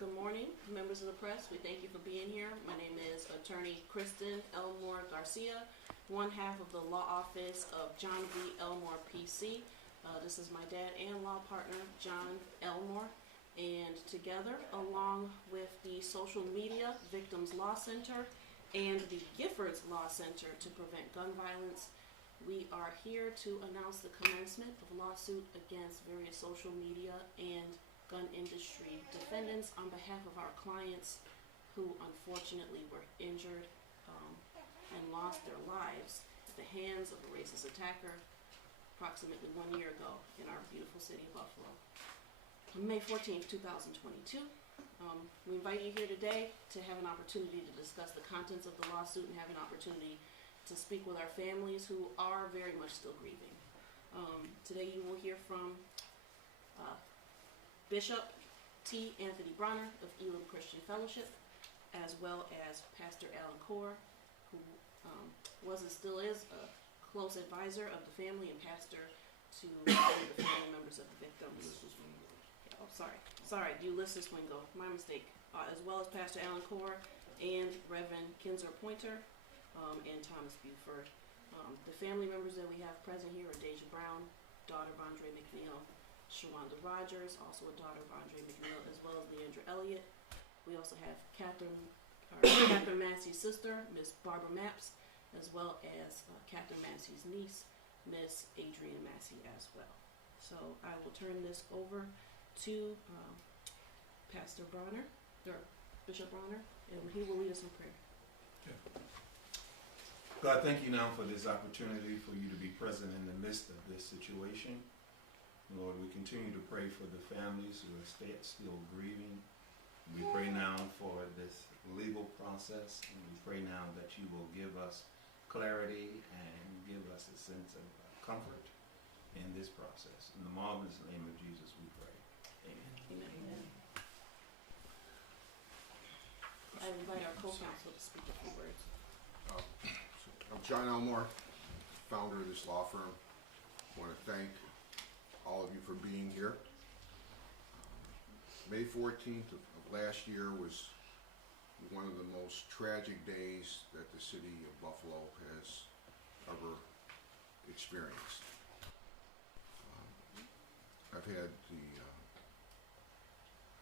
Good morning, members of the press. We thank you for being here. My name is Attorney Kristen Elmore Garcia, one half of the law office of John V. Elmore, PC. This is my dad and law partner, John Elmore. And together, along with the Social Media Victims Law Center and the Giffords Law Center to Prevent Gun Violence, we are here to announce the commencement of a lawsuit against various social media and gun industry defendants on behalf of our clients who unfortunately were injured and lost their lives at the hands of a racist attacker approximately 1 year ago in our beautiful city of Buffalo. On May 14th, 2022, we invite you here today to have an opportunity to discuss the contents of the lawsuit and have an opportunity to speak with our families who are very much still grieving. Today you will hear from Bishop T. Anthony Bronner of Elam Christian Fellowship, as well as Pastor Alan Core, who was and still is a close advisor of the family and pastor to the family members of the victims. Oh, sorry, Ulysses Wingo, my mistake. As well as Pastor Alan Core and Reverend Kinzer Pointer and Thomas Buford. The family members that we have present here are Deja Brown, daughter of Andre McNeil, Shawanda Rogers, also a daughter of Andre McNeil, as well as Leandra Elliott. We also have Catherine Massey's sister, Miss Barbara Mapps, as well as Catherine Massey's niece, Miss Adrienne Massey as well. So I will turn this over to Pastor Bronner, or Bishop Bronner, and he will lead us in prayer. Okay. God, thank you now for this opportunity for you to be present in the midst of this situation. Lord, we continue to pray for the families who are still grieving. We pray now for this legal process, and we pray now that you will give us clarity and give us a sense of comfort in this process. In the marvelous name of Jesus we pray. Amen. Amen. I invite our co-counsel to speak a few words. I'm John Elmore, founder of this law firm. I want to thank all of you for being here. May 14th of last year was one of the most tragic days that the city of Buffalo has ever experienced.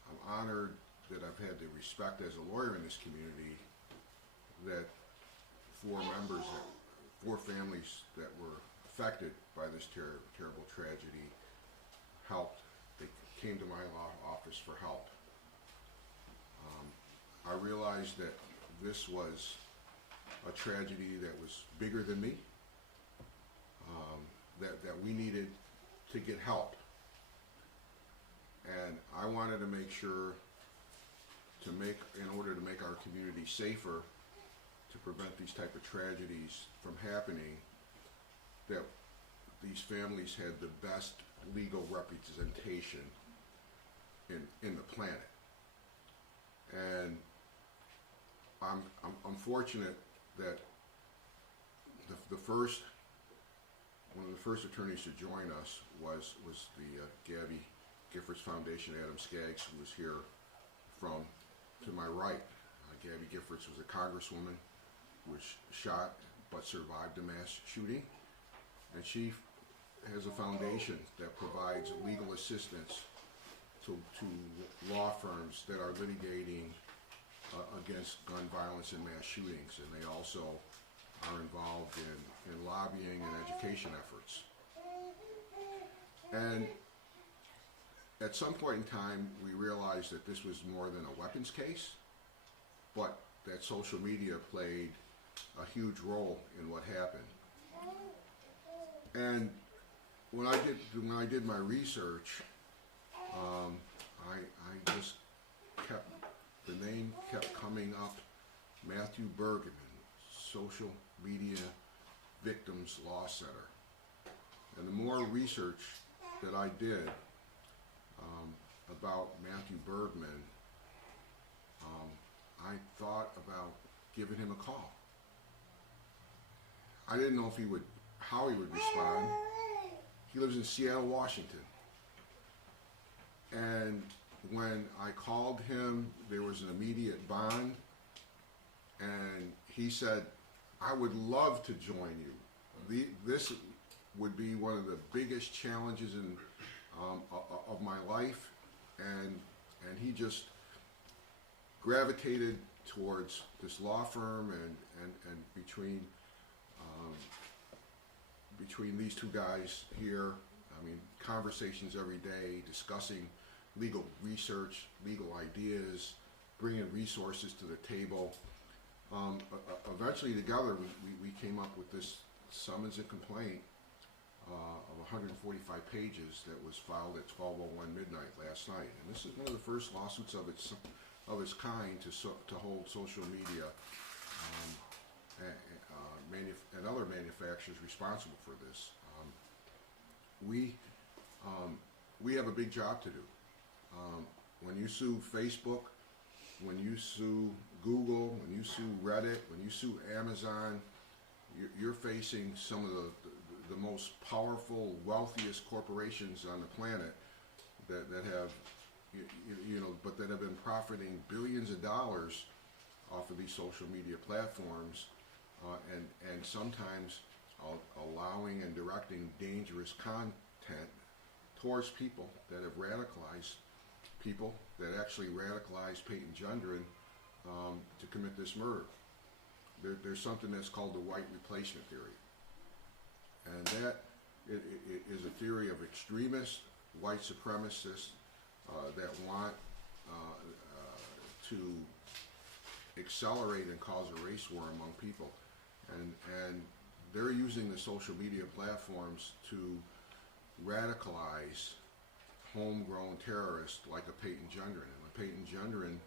I'm honored that I've had the respect as a lawyer in this community that four families that were affected by this terrible tragedy helped. They came to my law office for help. I realized that this was a tragedy that was bigger than me, that we needed to get help. And I wanted to make sure in order to make our community safer, to prevent these type of tragedies from happening, that these families had the best legal representation in the planet. And I'm fortunate that one of the first attorneys to join us was the Gabby Giffords Foundation, Adam Skaggs, who was here to my right. Gabby Giffords was a congresswoman who was shot but survived a mass shooting, and she has a foundation that provides legal assistance to law firms that are litigating against gun violence and mass shootings, and they also are involved in lobbying and education efforts. And at some point in time, we realized that this was more than a weapons case, but that social media played a huge role in what happened. And when I did my research, I just the name kept coming up, Matthew Bergman, Social Media Victims Law Center. And the more research that I did about Matthew Bergman, I thought about giving him a call. I didn't know how he would respond. He lives in Seattle, Washington. And when I called him, there was an immediate bond, and he said, I would love to join you. This would be one of the biggest challenges of my life, and he just gravitated towards this law firm, and between these two guys here, I mean, conversations every day, discussing legal research, legal ideas, bringing resources to the table. Eventually together we came up with this summons and complaint of 145 pages that was filed at 12:01 midnight last night. And this is one of the first lawsuits of its kind to hold social media and other manufacturers responsible for this. We have a big job to do. When you sue Facebook, when you sue Google, when you sue Reddit, when you sue Amazon, you're facing some of the most powerful, wealthiest corporations on the planet that have, but that have been profiting billions of dollars off of these social media platforms, and sometimes allowing and directing dangerous content towards people that have radicalized people, that actually radicalized Peyton Gendron to commit this murder. There's something that's called the white replacement theory, and that is a theory of extremist white supremacists that want to accelerate and cause a race war among people, and they're using the social media platforms to radicalize homegrown terrorists like a Peyton Gendron. And when Peyton Gendron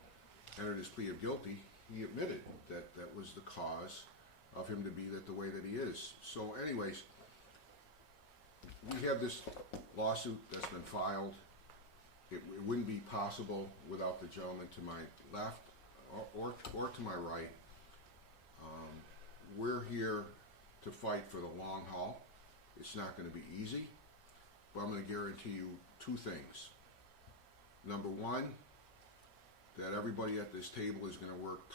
entered his plea of guilty, he admitted that was the cause of him to be the way that he is. So anyways, we have this lawsuit that's been filed. It wouldn't be possible without the gentleman to my left or to my right. We're here to fight for the long haul. It's not going to be easy, but I'm going to guarantee you two things. Number one, that everybody at this table is going to work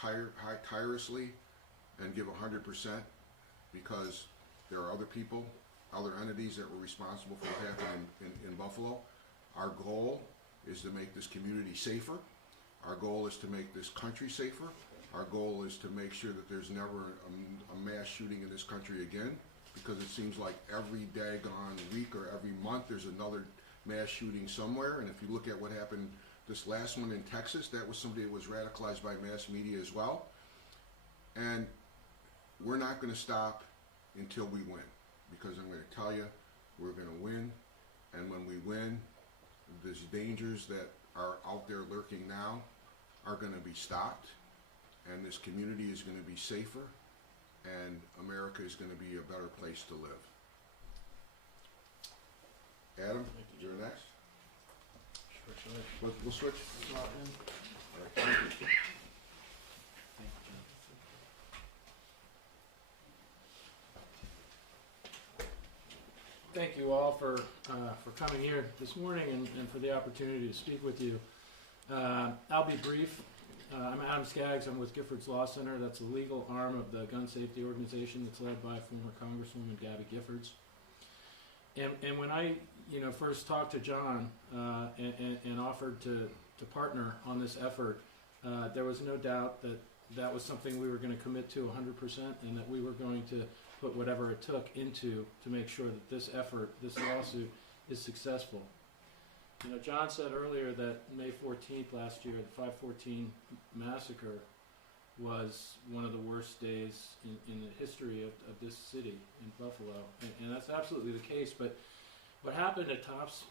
tirelessly and give 100%, because there are other people, other entities that were responsible for what happened in Buffalo. Our goal is to make this community safer. Our goal is to make this country safer. Our goal is to make sure that there's never a mass shooting in this country again, because it seems like every daggone week or every month there's another mass shooting somewhere. And if you look at what happened this last one in Texas, that was somebody that was radicalized by mass media as well. And we're not going to stop until we win, because I'm going to tell you, we're going to win. And when we win, these dangers that are out there lurking now are going to be stopped, and this community is going to be safer, and America is going to be a better place to live. Adam, you're next. We'll switch. All right, thank you. Thank you all for coming here this morning and for the opportunity to speak with you. I'll be brief. I'm Adam Skaggs. I'm with Giffords Law Center. That's a legal arm of the gun safety organization that's led by former Congresswoman Gabby Giffords. And when I first talked to John and offered to partner on this effort, there was no doubt that was something we were going to commit to 100%, and that we were going to put whatever it took into to make sure that this effort, this lawsuit, is successful. John said earlier that May 14th last year, the 514 massacre, was one of the worst days in the history of this city in Buffalo, and that's absolutely the case. But what happened at Tops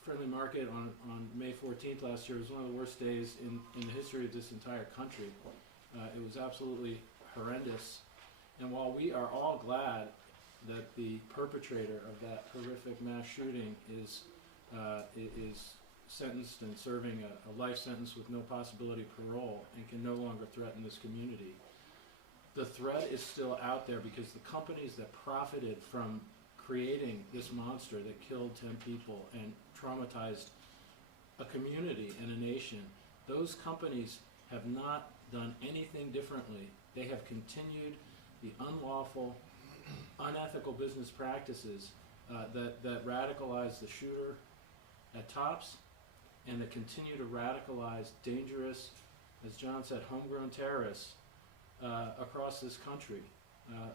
Friendly Market on May 14th last year was one of the worst days in the history of this entire country. It was absolutely horrendous. And while we are all glad that the perpetrator of that horrific mass shooting is sentenced and serving a life sentence with no possibility of parole and can no longer threaten this community, the threat is still out there, because the companies that profited from creating this monster that killed 10 people and traumatized a community and a Foundation, those companies have not done anything differently. They have continued the unlawful, unethical business practices that radicalize the shooter at Tops and that continue to radicalize dangerous, as John said, homegrown terrorists across this country.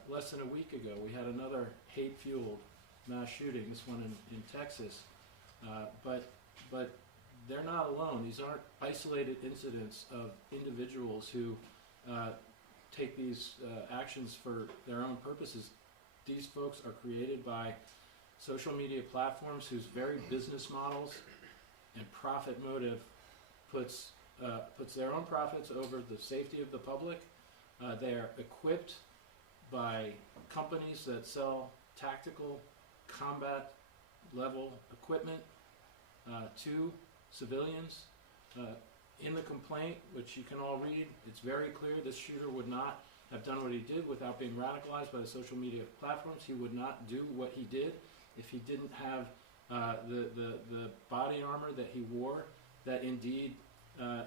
Less than a week ago, we had another hate-fueled mass shooting, this one in Texas. But they're not alone. These aren't isolated incidents of individuals who take these actions for their own purposes. These folks are created by social media platforms whose very business models and profit motive puts their own profits over the safety of the public. They are equipped by companies that sell tactical combat level equipment to civilians. In the complaint, which you can all read, it's very clear this shooter would not have done what he did without being radicalized by the social media platforms. He would not do what he did if he didn't have the body armor that he wore, that indeed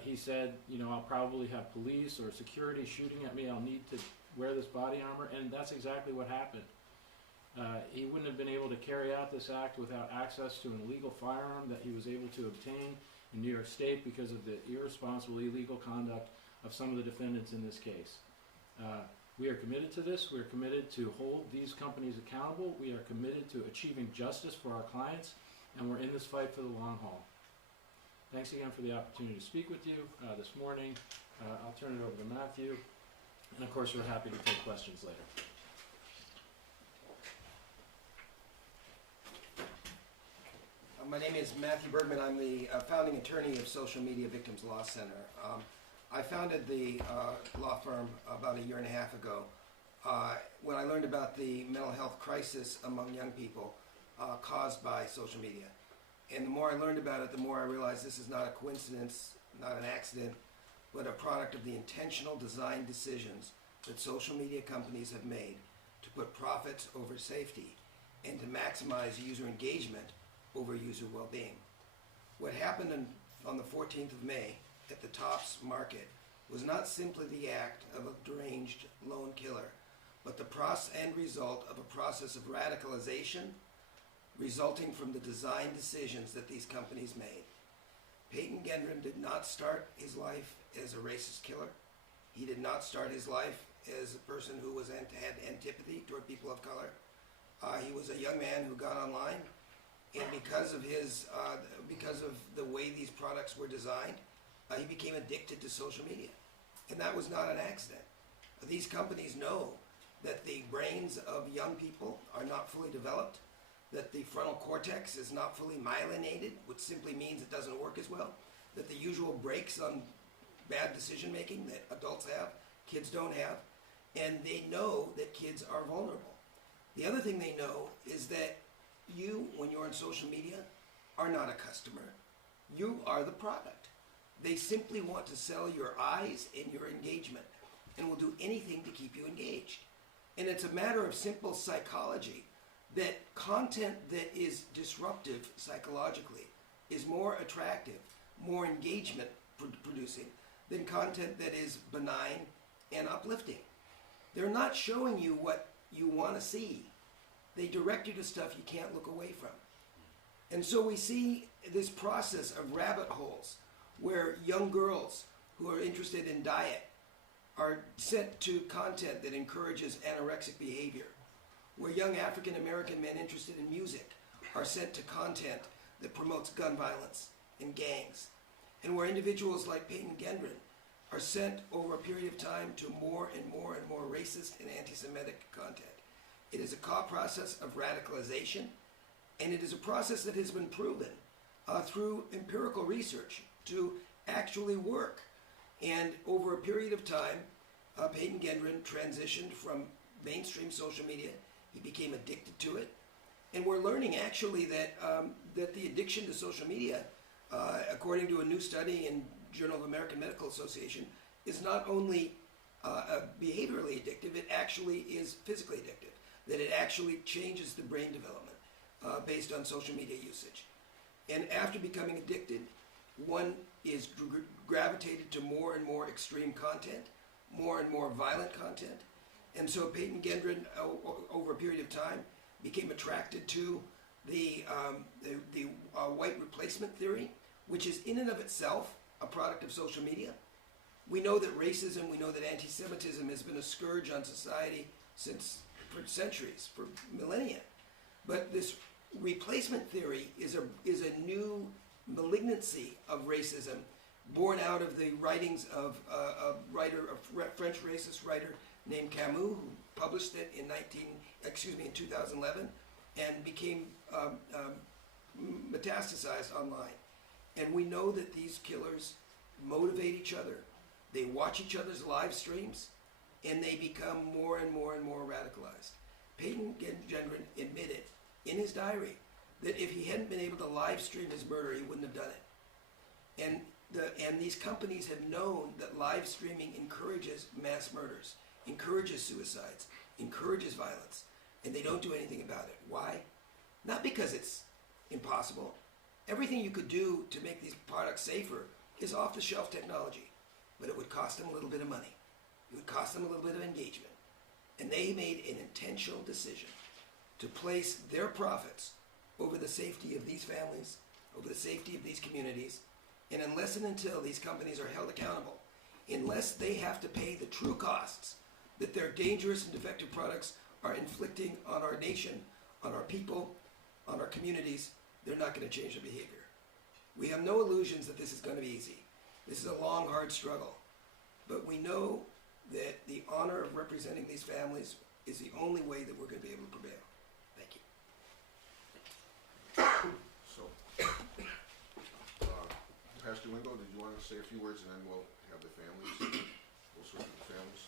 he said, I'll probably have police or security shooting at me, I'll need to wear this body armor, and that's exactly what happened. He wouldn't have been able to carry out this act without access to an illegal firearm that he was able to obtain in New York State because of the irresponsible, illegal conduct of some of the defendants in this case. We are committed to this. We are committed to hold these companies accountable. We are committed to achieving justice for our clients, and we're in this fight for the long haul. Thanks again for the opportunity to speak with you this morning. I'll turn it over to Matthew, and of course we're happy to take questions later. My name is Matthew Bergman. I'm the founding attorney of Social Media Victims Law Center. I founded the law firm about 1.5 years ago when I learned about the mental health crisis among young people caused by social media. And the more I learned about it, the more I realized this is not a coincidence, not an accident, but a product of the intentional design decisions that social media companies have made to put profits over safety and to maximize user engagement over user well-being. What happened on the 14th of May at the Tops Market was not simply the act of a deranged lone killer, but the end result of a process of radicalization resulting from the design decisions that these companies made. Peyton Gendron did not start his life as a racist killer. He did not start his life as a person who had antipathy toward people of color. He was a young man who got online, and because of the way these products were designed, he became addicted to social media. And that was not an accident. These companies know that the brains of young people are not fully developed, that the frontal cortex is not fully myelinated, which simply means it doesn't work as well, that the usual brakes on bad decision making that adults have, kids don't have, and they know that kids are vulnerable. The other thing they know is that you, when you're on social media, are not a customer. You are the product. They simply want to sell your eyes and your engagement and will do anything to keep you engaged. And it's a matter of simple psychology that content that is disruptive psychologically is more attractive, more engagement producing than content that is benign and uplifting. They're not showing you what you want to see. They direct you to stuff you can't look away from. And so we see this process of rabbit holes where young girls who are interested in diet are sent to content that encourages anorexic behavior, where young African American men interested in music are sent to content that promotes gun violence and gangs, and where individuals like Peyton Gendron are sent over a period of time to more and more and more racist and anti-Semitic content. It is a process of radicalization, and it is a process that has been proven through empirical research to actually work. And over a period of time, Peyton Gendron transitioned from mainstream social media. He became addicted to it. And we're learning actually that the addiction to social media, according to a new study in Journal of American Medical Association, is not only behaviorally addictive, it actually is physically addictive. That it actually changes the brain development based on social media usage. And after becoming addicted, one is gravitated to more and more extreme content, more and more violent content. And so Peyton Gendron, over a period of time, became attracted to the white replacement theory, which is in and of itself a product of social media. We know that racism, we know that anti-Semitism has been a scourge on society for centuries, for millennia. But this replacement theory is a new malignancy of racism, born out of the writings of a French racist writer named Camus, who published it in 2011, and became metastasized online. And we know that these killers motivate each other. They watch each other's live streams, and they become more and more and more radicalized. Peyton Gendron admitted in his diary that if he hadn't been able to live stream his murder, he wouldn't have done it. And these companies have known that live streaming encourages mass murders, encourages suicides, encourages violence, and they don't do anything about it. Why? Not because it's impossible. Everything you could do to make these products safer is off-the-shelf technology, but it would cost them a little bit of money. It would cost them a little bit of engagement. And they made an intentional decision to place their profits over the safety of these families, over the safety of these communities, and unless and until these companies are held accountable, unless they have to pay the true costs that their dangerous and defective products are inflicting on our nation, on our people, on our communities, they're not going to change their behavior. We have no illusions that this is going to be easy. This is a long, hard struggle. But we know that the honor of representing these families is the only way that we're going to be able to prevail. Thank you. So, Pastor Wingo, did you want to say a few words, and then we'll have the families, we'll switch to the families?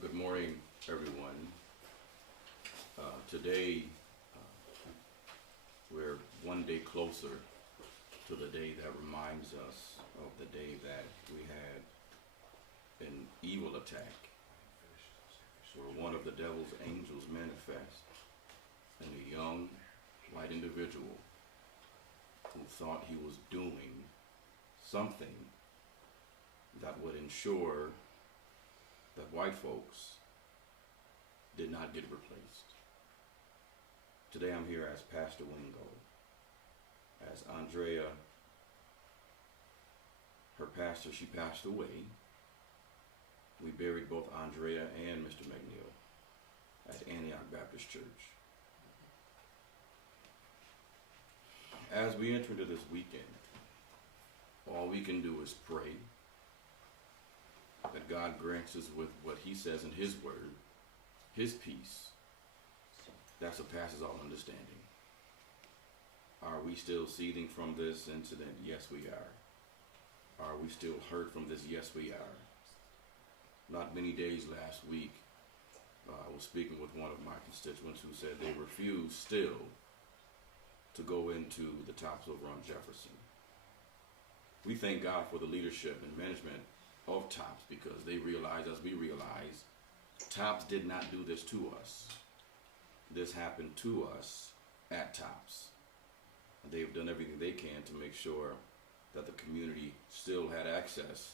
Good morning, everyone. Today, we're one day closer to the day that reminds us of the day that we had an evil attack where one of the devil's angels manifest in a young white individual who thought he was doing something that would ensure that white folks did not get replaced. Today I'm here as Pastor Wingo, as Andrea, her pastor, she passed away. We buried both Andrea and Mr. McNeil at Antioch Baptist Church. As we enter into this weekend, all we can do is pray that God grants us with what he says in his word, his peace, that surpasses all understanding. Are we still seething from this incident? Yes, we are. Are we still hurt from this? Yes, we are. Not many days last week, I was speaking with one of my constituents who said they refuse still to go into the TOPS over on Jefferson. We thank God for the leadership and management of TOPS because they realize, as we realize, TOPS did not do this to us. This happened to us at TOPS. They've done everything they can to make sure that the community still had access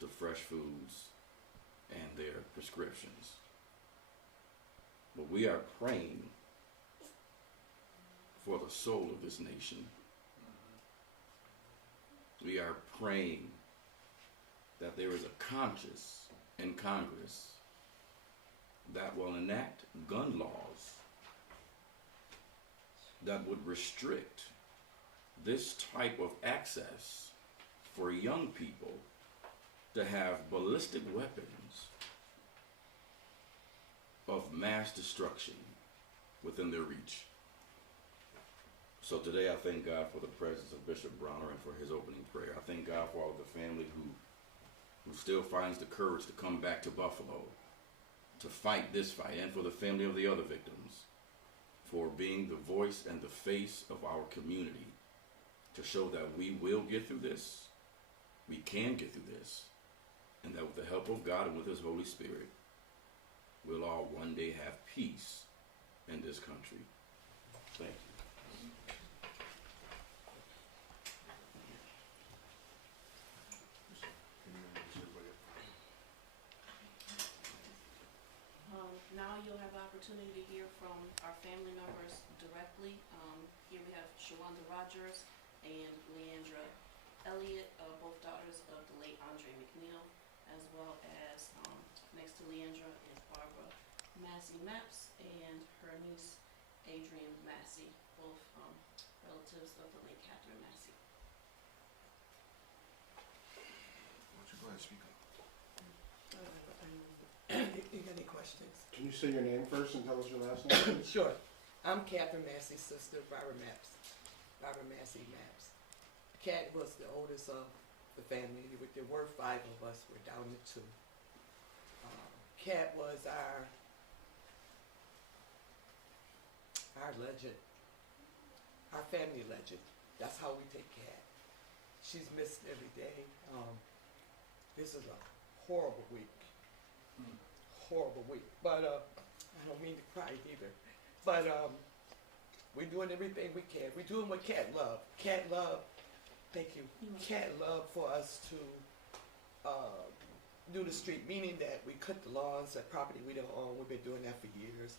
to fresh foods and their prescriptions. But we are praying for the soul of this nation. We are praying that there is a conscience in Congress that will enact gun laws that would restrict this type of access for young people to have ballistic weapons of mass destruction within their reach. So today I thank God for the presence of Bishop Bronner and for his opening prayer. I thank God for all the family who still finds the courage to come back to Buffalo to fight this fight, and for the family of the other victims for being the voice and the face of our community to show that we will get through this, we can get through this, and that with the help of God and with his Holy Spirit, we'll all one day have peace in this country. Thank you. Now you'll have the opportunity to hear from our family members directly. Here we have Shawanda Rogers and Leandra Elliott, both daughters of the late Andre McNeil, as well as next to Leandra is Barbara Massey Maps and her niece Adrian Massey, both relatives of the late Catherine Massey. Why don't you go ahead and speak up? You got any questions? Can you say your name first and tell us your last name? Sure. I'm Catherine Massey's sister, Barbara Massey Maps. Kat was the oldest of the family. There were 5 of us. We're down to 2. Kat was our legend, our family legend. That's how we take Kat. She's missed every day. This is a horrible week. Horrible week. But I don't mean to cry either. But we're doing everything we can. We're doing what Kat loved. Kat loved, thank you. Kat loved for us to do the street, meaning that we cut the lawns, that property we don't own. We've been doing that for years.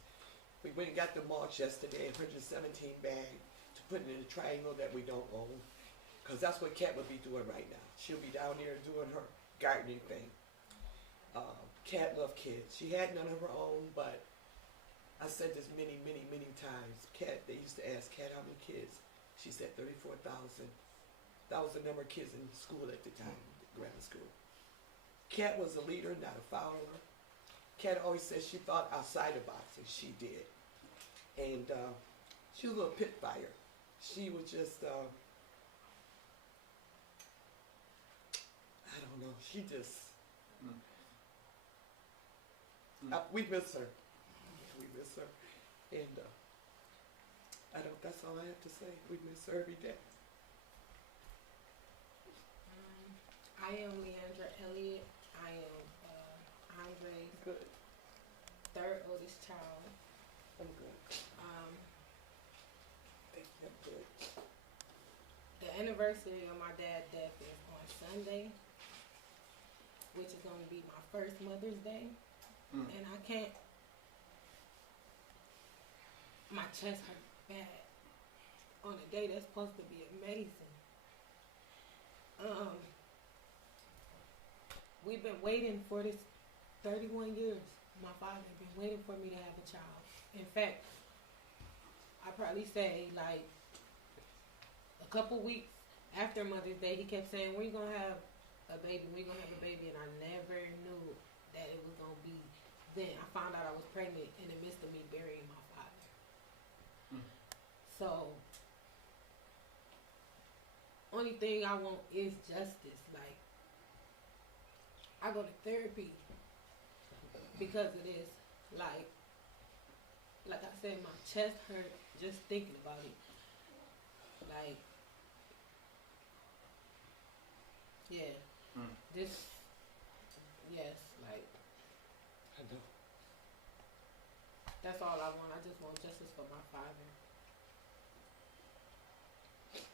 We went and got the mulch yesterday, 117 bag, to put it in a triangle that we don't own. Because that's what Kat would be doing right now. She'll be down there doing her gardening thing. Kat loved kids. She had none of her own, but I said this many, many, many times. Kat, they used to ask Kat how many kids. She said 34,000. That was the number of kids in school at the time, grammar school. Kat was a leader, not a follower. Kat always said she thought outside the box, and she did. And she was a little pit fire. She was just, I don't know, she just, we miss her. We miss her. And that's all I have to say. We miss her every day. I am Leandra Elliott. I am Andre's Good. 3rd oldest child. I'm good. Thank you. I'm good. The anniversary of my dad's death is on Sunday, which is going to be my first Mother's Day. And I can't, my chest hurt bad on a day that's supposed to be amazing. We've been waiting for this 31 years. My father has been waiting for me to have a child. In fact, I probably say like a couple weeks after Mother's Day, he kept saying, "When you gonna have a baby? When you gonna have a baby?" And I never knew that it was gonna be then. I found out I was pregnant in the midst of me burying my father. So, only thing I want is justice. Like, I go to therapy because of this. Like I said, my chest hurt just thinking about it. Like, yeah, this, yes, like, I know. that's all I want. I just want justice for my father.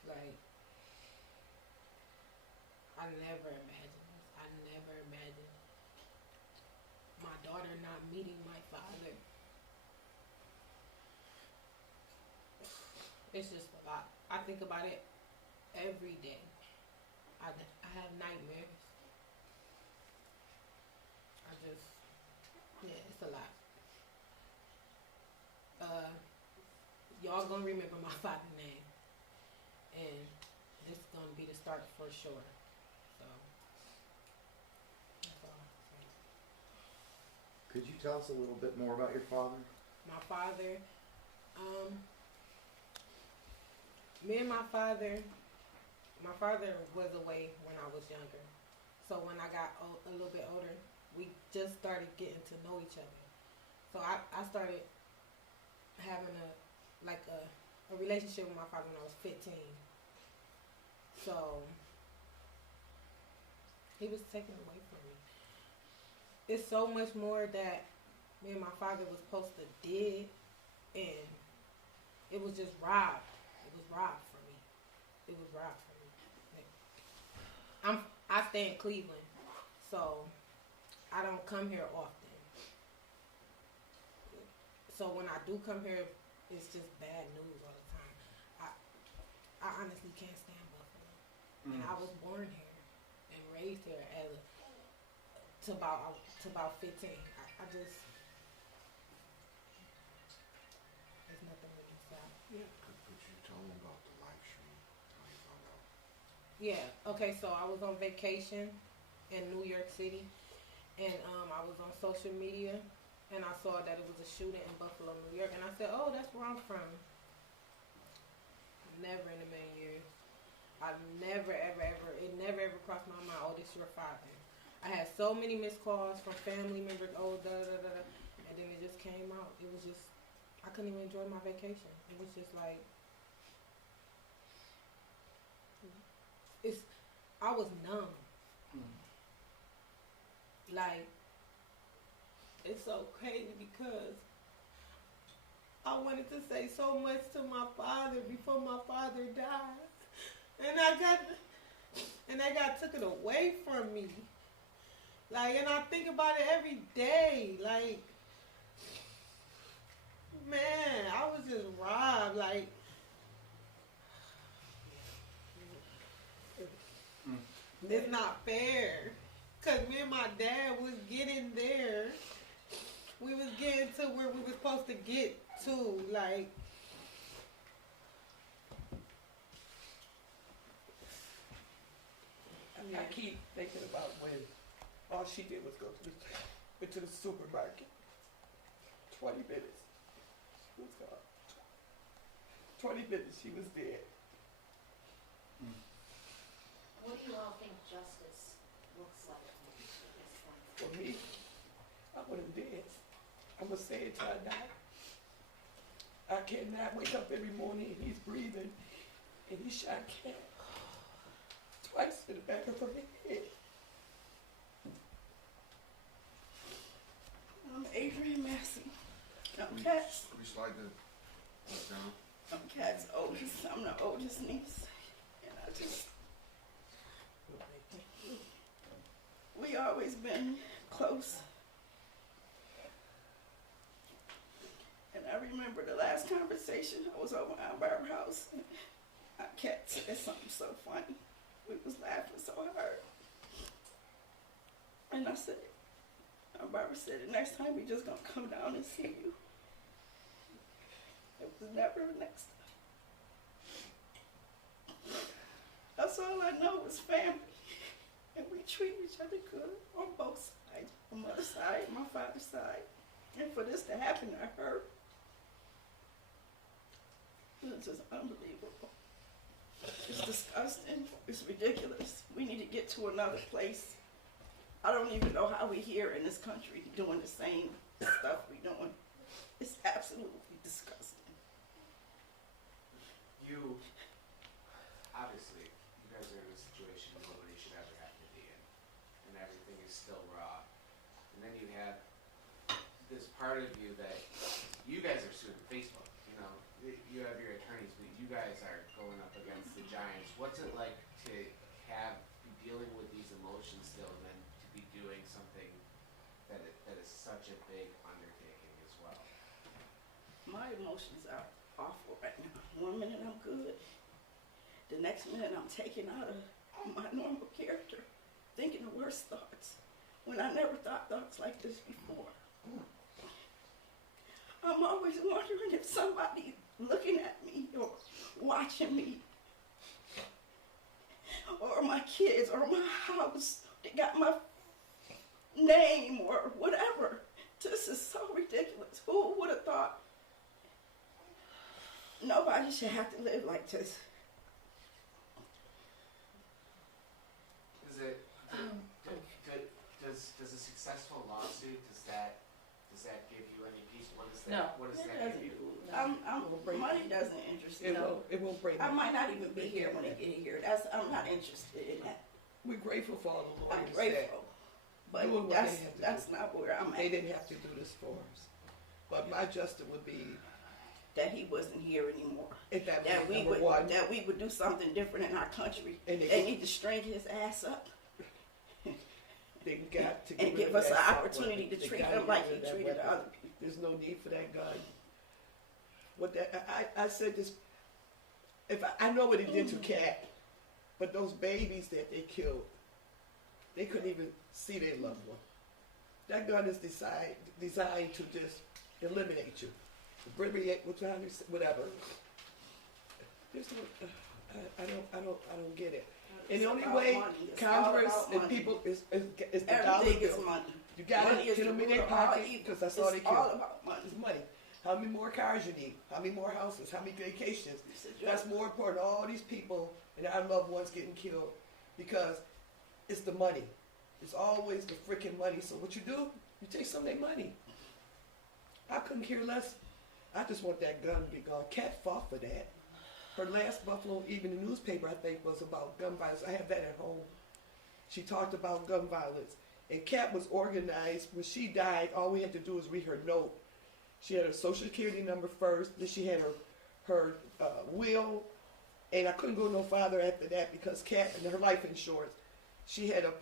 Like, I never imagined this. I never imagined my daughter not meeting my father. It's just a lot. I think about it every day. I have nightmares. Yeah, it's a lot. Y'all gonna remember my father's name. And this is gonna be the start for sure. So, that's all I have to say. Could you tell us a little bit more about your father? My father, me and my father was away when I was younger. So when I got a little bit older, we just started getting to know each other. So I started having a relationship with my father when I was 15. So he was taken away from me. It's so much more that me and my father was supposed to did, and it was just robbed. It was robbed from me. It was robbed from me. I stay in Cleveland, so I don't come here often. So when I do come here, it's just bad news all the time. I honestly can't stand Buffalo, and I was born here and raised here to about 15. I just there's nothing to do. So Could you tell them about the live stream? How you found out? yeah, okay. So I was on vacation in New York City, and I was on social media, and I saw that it was a shooting in Buffalo, New York, and I said, "Oh, that's where I'm from." Never in a million years. It never ever crossed my mind. Oh, this your father. I had so many missed calls from family members. Oh, and then it just came out. It was just I couldn't even enjoy my vacation. It was just like I was numb. Like, it's so crazy because I wanted to say so much to my father before my father died, and I got took it away from me. Like, and I think about it every day. Like, man, I was just robbed. Like, it's not fair. Cause me and my dad was getting there. We was getting to where we were supposed to get to. Like, I keep thinking about when all she did was went to the supermarket. 20 minutes. She was gone. 20 minutes, she was dead. What do you all think justice looks like at this point? For me, I want him dead. I'm going to say it till I die. I cannot wake up every morning and he's breathing and he shot Cat twice in the back of her head. I'm Adrian Massey. I'm Kat's. Could we slide the down? I'm Kat's oldest. I'm the oldest niece, and I just we always been close. And I remember the last conversation I was over at our house. And Kat said something so funny. We was laughing so hard, and I said, Barbara said, the next time we just gonna come down and see you. It was never the next time. That's all I know is family. And we treat each other good on both sides. My mother's side, my father's side. And for this to happen to her, it's just unbelievable. It's disgusting. It's ridiculous. We need to get to another place. I don't even know how we here in this country doing the same stuff we doing. It's absolutely disgusting. You, obviously, you guys are in a situation nobody should ever have to be in, and everything is still raw. And then you have this part of you that you guys are suing Facebook. You know, you have your attorneys, but you guys are going up against the giants. What's it like to be dealing with these emotions still, and then to be doing something that is such a big undertaking as well? My emotions are awful right now. One minute I'm good. The next minute I'm taken out of my normal character, thinking the worst thoughts, when I never thought thoughts like this before. I'm always wondering if somebody looking at me or watching me, or my kids, or my house, they got my name or whatever. This is so ridiculous. Who would have thought nobody should have to live like this? successful lawsuit, does that give you any peace? What does that, No. what does It that give doesn't. you? Money doesn't interest me. It won't break I me. might not even be here when it get here. I'm not interested in that. We're grateful for all the I'm lawyers grateful, but doing what they have to that's do. not where I'm They at. didn't have to do this for us. But my justice would be That he wasn't here anymore. if that That was we number would one. that we would do something different in our country. And They need to straighten his ass up they got to and get rid give of us an that assault opportunity weapon. to They treat gotta him get like rid he of that treated weapon. other people. There's no need for that gun. What that I said this. If I know what it did to Cat, but those babies that they killed, they couldn't even see their loved one. That gun is designed to just eliminate you, whatever. There's no, I don't get it. And the It's only about way money. It's Congress all about and money. people is the dollar Everything is bill. money. You gotta Money is hit them the in root their of all pocket evil. because that's all they It's care. all about money. It's money. How many more cars you need? How many more houses? How many vacations? It's a joke. That's more important. All these people and our loved ones getting killed because it's the money. It's always the freaking money. So what you do? You take some of their money. I couldn't care less. I just want that gun to be gone. Kat fought for that. Her last Buffalo Evening newspaper, I think, was about gun violence. I have that at home. She talked about gun violence. And Kat was organized. When she died, all we had to do was read her note. She had her social security number first. Then she had her will. And I couldn't go no farther after that because Kat and her life insurance. She had a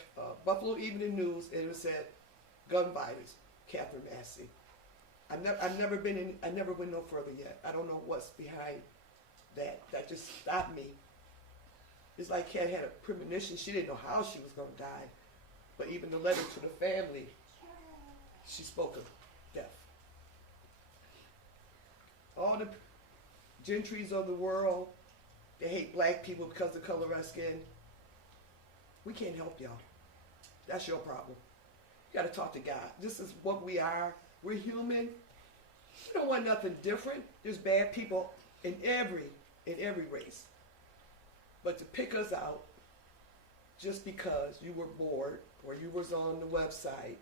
Buffalo Evening News, and it said, gun violence, Catherine Massey. I've never went no further yet. I don't know what's behind that. That just stopped me. It's like Kat had a premonition. She didn't know how she was going to die. But even the letter to the family, she spoke of death. All the gentries of the world, they hate black people because of the color of our skin. We can't help y'all. That's your problem. You got to talk to God. This is what we are. We're human. We don't want nothing different. There's bad people in every race. But to pick us out just because you were bored or you was on the website,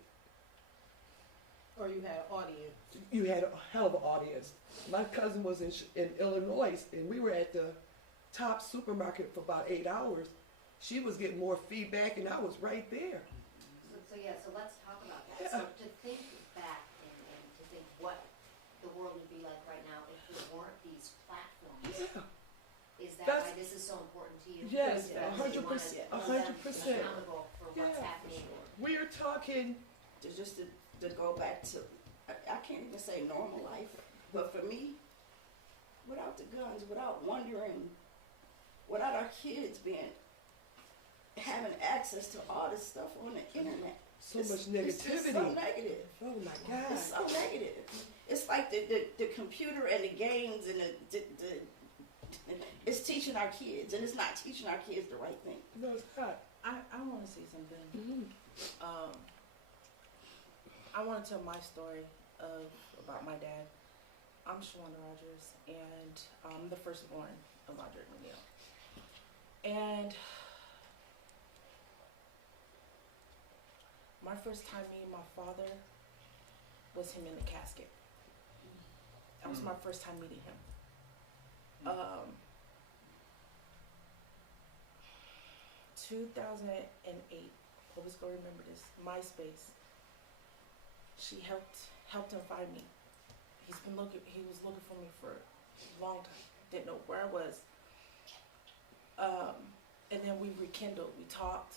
Or you had an audience. you had a hell of an audience. My cousin was in Illinois, and we were at the top supermarket for about 8 hours. She was getting more feedback, and I was right there. So let's talk about that. Yeah. So to think back and to think what the world would be like right now if there weren't these platforms, Yeah. is that That's- why this is so important to you? Yes, Because 100%, you wanna hold them 100%. accountable for what's Yeah. happening. We are talking. To go back to, I can't even say normal life, but for me, without the guns, without wondering, without our kids having access to all this stuff on the internet. So It's- much It's just so negativity. negative. Oh my God. It's so negative. It's like the computer and the games and the it's teaching our kids, and it's not teaching our kids the right thing. No, it's not. I want to say something. Mhm. I want to tell my story about my dad. I'm Shawana Rogers, and I'm the firstborn of Audrey McNeil. And my first time meeting my father was him in the casket. That was my first time meeting him. 2008, always gonna remember this, MySpace. She helped him find me. He was looking for me for a long time. Didn't know where I was. And then we rekindled, we talked.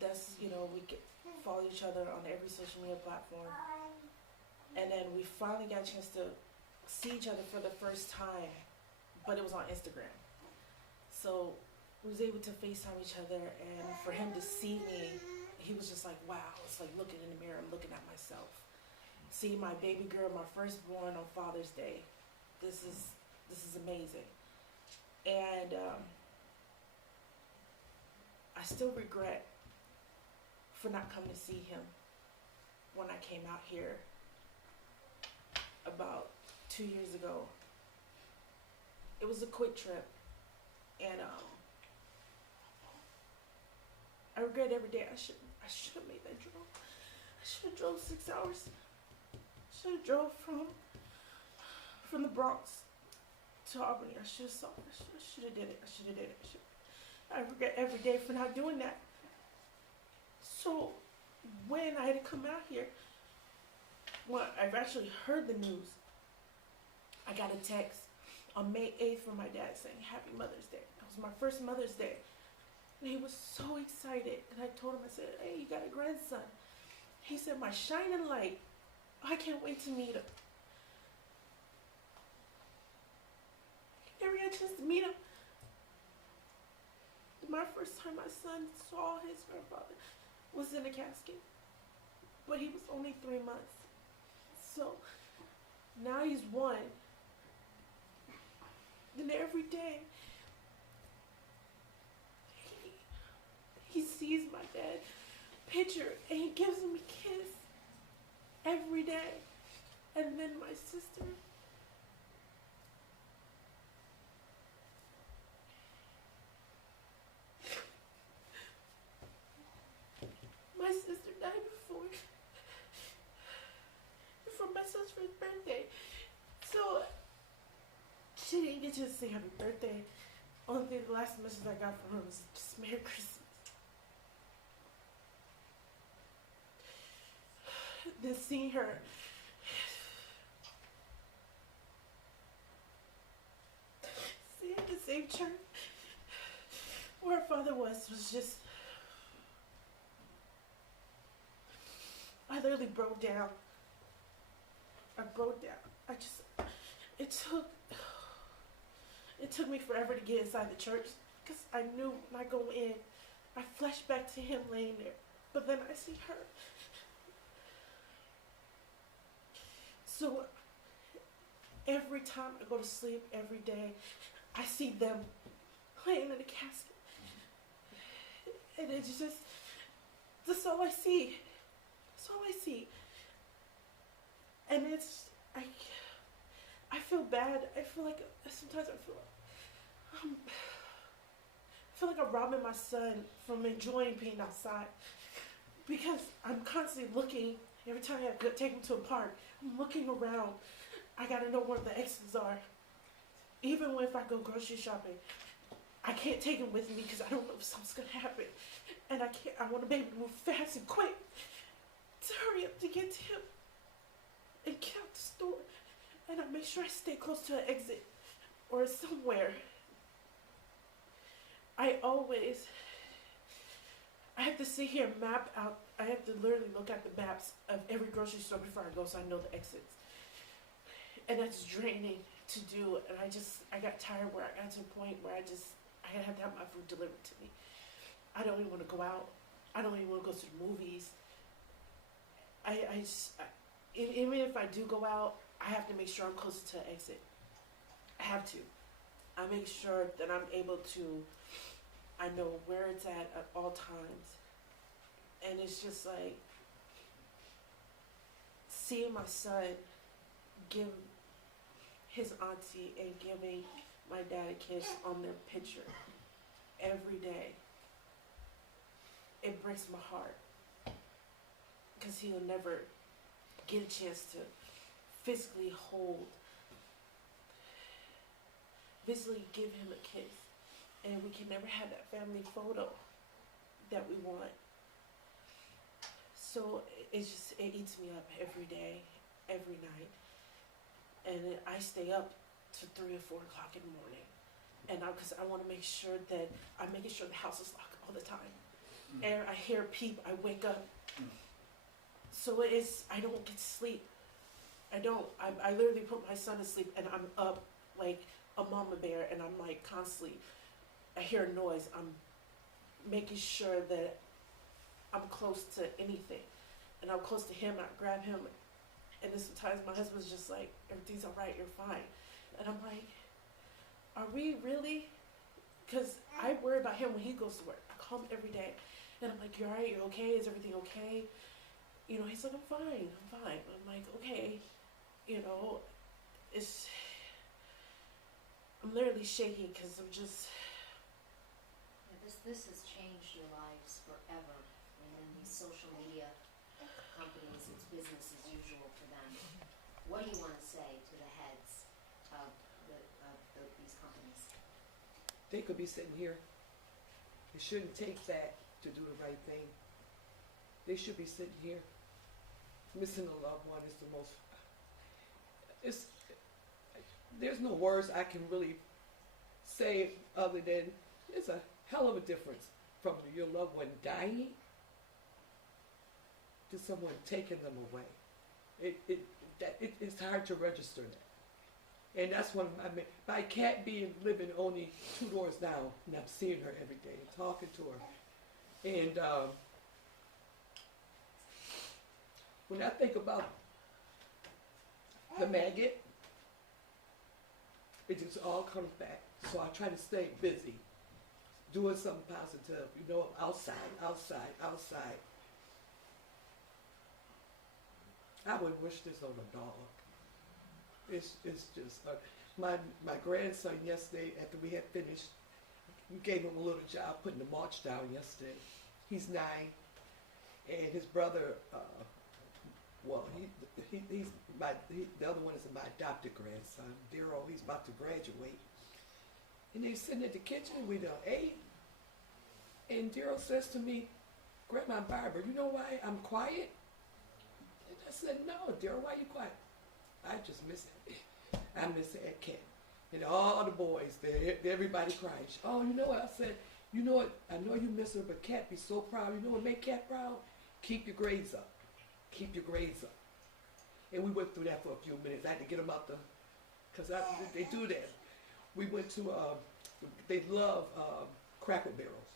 We could follow each other on every social media platform. And then we finally got a chance to see each other for the first time, but it was on Instagram. So we was able to FaceTime each other, and for him to see me, he was just like, wow. It's like looking in the mirror, I'm looking at myself. See my baby girl, my firstborn on Father's Day. This is amazing. And I still regret for not coming to see him when I came out here about 2 years ago. It was a quick trip, and I regret every day. I should have made that trip. I should have drove 6 hours. Should have drove from the Bronx to Albany. I should have saw. I should have did it. I regret every day for not doing that. So when I had to come out here, well, I've actually heard the news. I got a text on May 8th from my dad saying, "Happy Mother's Day." That was my first Mother's Day. And he was so excited. And I told him, I said, "Hey, you got a grandson." He said, "My shining light. I can't wait to meet him." Never had a chance to meet him. My first time my son saw his grandfather was in a casket. But he was only 3 months. So now he's 1. And every day he sees my dad picture and he gives him a kiss every day. And then my sister, died before for my sister's birthday. So she didn't get to say happy birthday. Only thing, the last message I got from her was just Merry Christmas. Then seeing her the same church where her father was just, I literally broke down. It took me forever to get inside the church because I knew when I go in, I flash back to him laying there. But then I see her. So every time I go to sleep, every day, I see them laying in a casket. And it's just, that's all I see. That's all I see. And it's, I feel bad. I feel like, sometimes I feel like I'm robbing my son from enjoying being outside. Because I'm constantly looking, every time I go take him to a park, I'm looking around. I gotta know where the exits are. Even if I go grocery shopping, I can't take him with me because I don't know if something's gonna happen. And I want to be able to move fast and quick to hurry up to get to him and get out the store. And I make sure I stay close to an exit or somewhere. I have to sit here and map out. I have to literally look at the maps of every grocery store before I go so I know the exits. And that's draining to do. And I got tired where I got to a point where I had to have my food delivered to me. I don't even want to go out. I don't even want to go to the movies. Even if I do go out, I have to make sure I'm close to an exit. I have to. I make sure that I'm able to, I know where it's at all times. And it's just like, seeing my son give his auntie and giving my dad a kiss on their picture every day, it breaks my heart. Because he'll never get a chance to physically give him a kiss. And we can never have that family photo that we want. So it eats me up every day, every night. And I stay up to 3 or 4 o'clock in the morning. And because I want to make sure that I'm making sure the house is locked all the time. And I hear peep, I wake up. So I don't get to sleep. I don't. I literally put my son to sleep and I'm up like a mama bear and I'm like constantly, I hear a noise. I'm making sure that I'm close to anything. And I'm close to him, I grab him. And then sometimes my husband's just like, everything's all right, you're fine. And I'm like, are we really? Because I worry about him when he goes to work. I call him every day. And I'm like, you're all right, you're okay, is everything okay? You know, he's like, I'm fine. I'm like, okay. You know, I'm literally shaking because I'm just. Yeah, this has changed your lives forever. And these social media companies, it's business as usual for them. What do you want to say to the heads of these companies? They could be sitting here. It shouldn't take that to do the right thing. They should be sitting here. Missing a loved one is the most. There's no words I can really say other than it's a hell of a difference from your loved one dying to someone taking them away. It's hard to register that. And that's one of my cat being living only 2 doors down, and I'm seeing her every day and talking to her. And when I think about the maggot, it just all comes back. So I try to stay busy, doing something positive, outside. I would wish this on a dog. It's just my grandson yesterday, after we had finished, we gave him a little job putting the mulch down yesterday. He's 9, and his brother, the other one is my adopted grandson, Daryl. He's about to graduate, and they're sitting at the kitchen. We done ate, and Daryl says to me, "Grandma Barbara, you know why I'm quiet?" And I said, "No, Daryl, why you quiet?" I just miss it. I miss that cat. And all the boys, everybody crying. Oh, you know what? I said, you know what? I know you miss her, but Cat be so proud. You know what make Cat proud? Keep your grades up. Keep your grades up. And we went through that for a few minutes. I had to get them out because they do that. We went to, they love Cracker Barrels.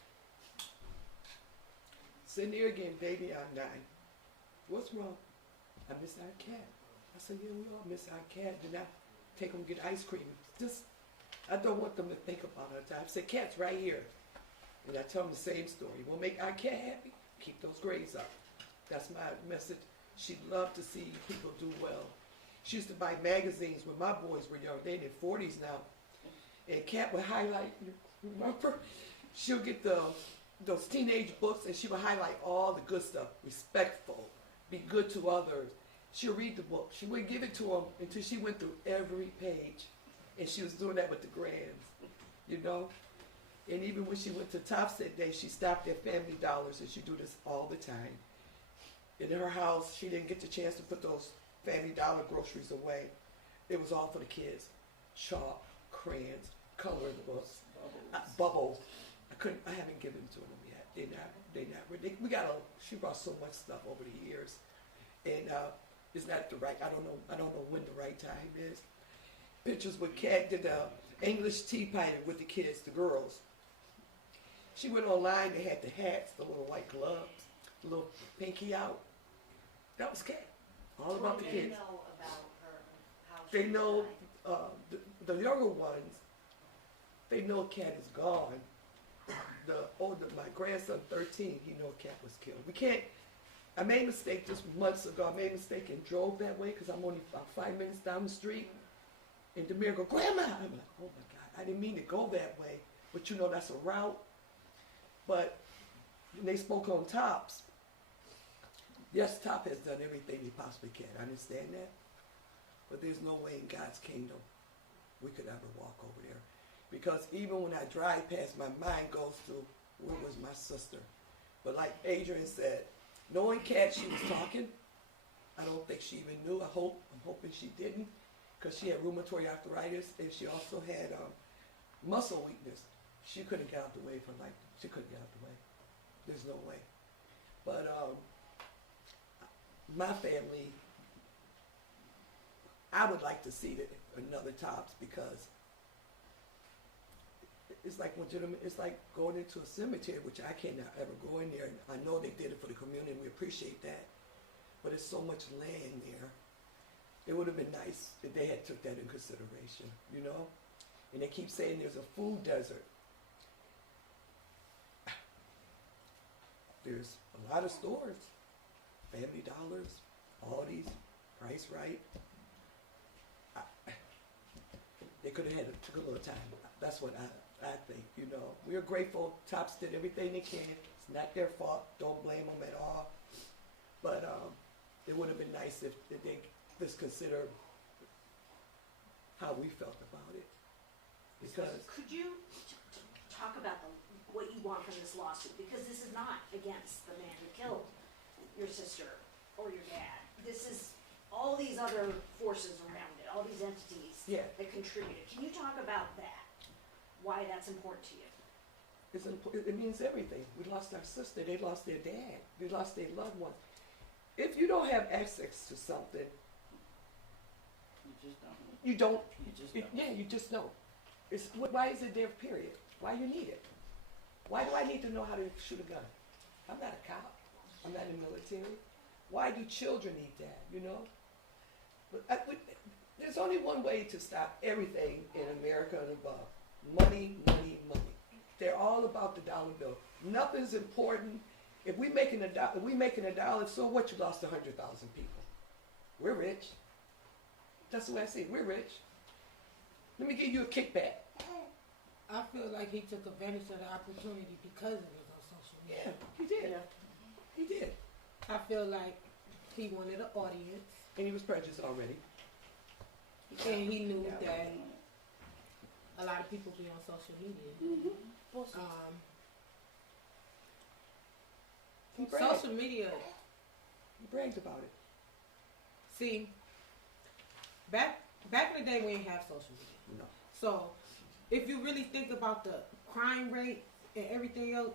Sitting there again, baby, I'm 9. What's wrong? I miss our cat. I said, yeah, we all miss our cat. Then I take them to get ice cream. I don't want them to think about it. I said, Cat's right here. And I tell them the same story. We'll make our cat happy. Keep those grades up. That's my message. She'd love to see people do well. She used to buy magazines when my boys were young. They're in their 40s now. And Cat would highlight, remember? She'll get those teenage books and she would highlight all the good stuff. Respectful. Be good to others. She'll read the book. She wouldn't give it to them until she went through every page. And she was doing that with the grands, And even when she went to Tops that day, she stopped at Family Dollars, and she do this all the time. In her house, she didn't get the chance to put those Family Dollar groceries away. It was all for the kids. Chalk, crayons, coloring books, bubbles. I haven't given them to them yet. They're not. She brought so much stuff over the years. And it's not the right, I don't know when the right time is. Pictures with Cat did English tea party with the kids, the girls. She went online, they had the hats, the little white gloves, the little pinky out. That was Cat. All about the kids. What do you know about her? How They she know, died? the younger ones, they know Cat is gone. My grandson, 13, he know Cat was killed. I made a mistake just months ago. I made a mistake and drove that way because I'm only about 5 minutes down the street. And Demir go, Grandma! I'm like, oh my God, I didn't mean to go that way. But that's a route. But when they spoke on Tops, yes, Top has done everything he possibly can. I understand that. But there's no way in God's kingdom we could ever walk over there. Because even when I drive past, my mind goes to, where was my sister? But like Adrian said, knowing Cat, she was talking. I don't think she even knew. I'm hoping she didn't, because she had rheumatoid arthritis and she also had muscle weakness. She couldn't get out the way for she couldn't get out the way. There's no way. But my family, I would like to see another Tops, because it's like legitimate. It's like going into a cemetery, which I cannot ever go in there. I know they did it for the community, and we appreciate that. But there's so much land there. It would have been nice if they had took that in consideration, And they keep saying there's a food desert. There's a lot of stores, Family Dollars, Aldi's, Price Right. They could have took a little time. That's what I think, We're grateful. Tops did everything they can. It's not their fault. Don't blame them at all. But it would have been nice if they just consider how we felt about it. Because Could you talk about what you want from this lawsuit? Because this is not against the man who killed your sister or your dad. This is all these other forces around it, all these entities Yeah. that contributed. Can you talk about that? Why that's important to you? it means everything. We lost our sister. They lost their dad. They lost their loved one. If you don't have access to something, You just don't. you don't. You just don't. Yeah, you just don't. Why is it there? Period. Why you need it? Why do I need to know how to shoot a gun? I'm not a cop. I'm not in the military. Why do children need that? You know. But there's only one way to stop everything in America and above: money, money, money. They're all about the dollar bill. Nothing's important. If we making a dollar, so what? You lost 100,000 people. We're rich. That's the way I see it. We're rich. Let me give you a kickback. I feel like he took advantage of the opportunity because it was on social media. Yeah, he did. Yeah. He did. I feel like he wanted an audience, And he was prejudiced already. and he knew Yeah, that well, a lot of people be on social media. He bragged. Social media. He bragged about it. See, back in the day, we didn't have social media. No. So, if you really think about the crime rate and everything else,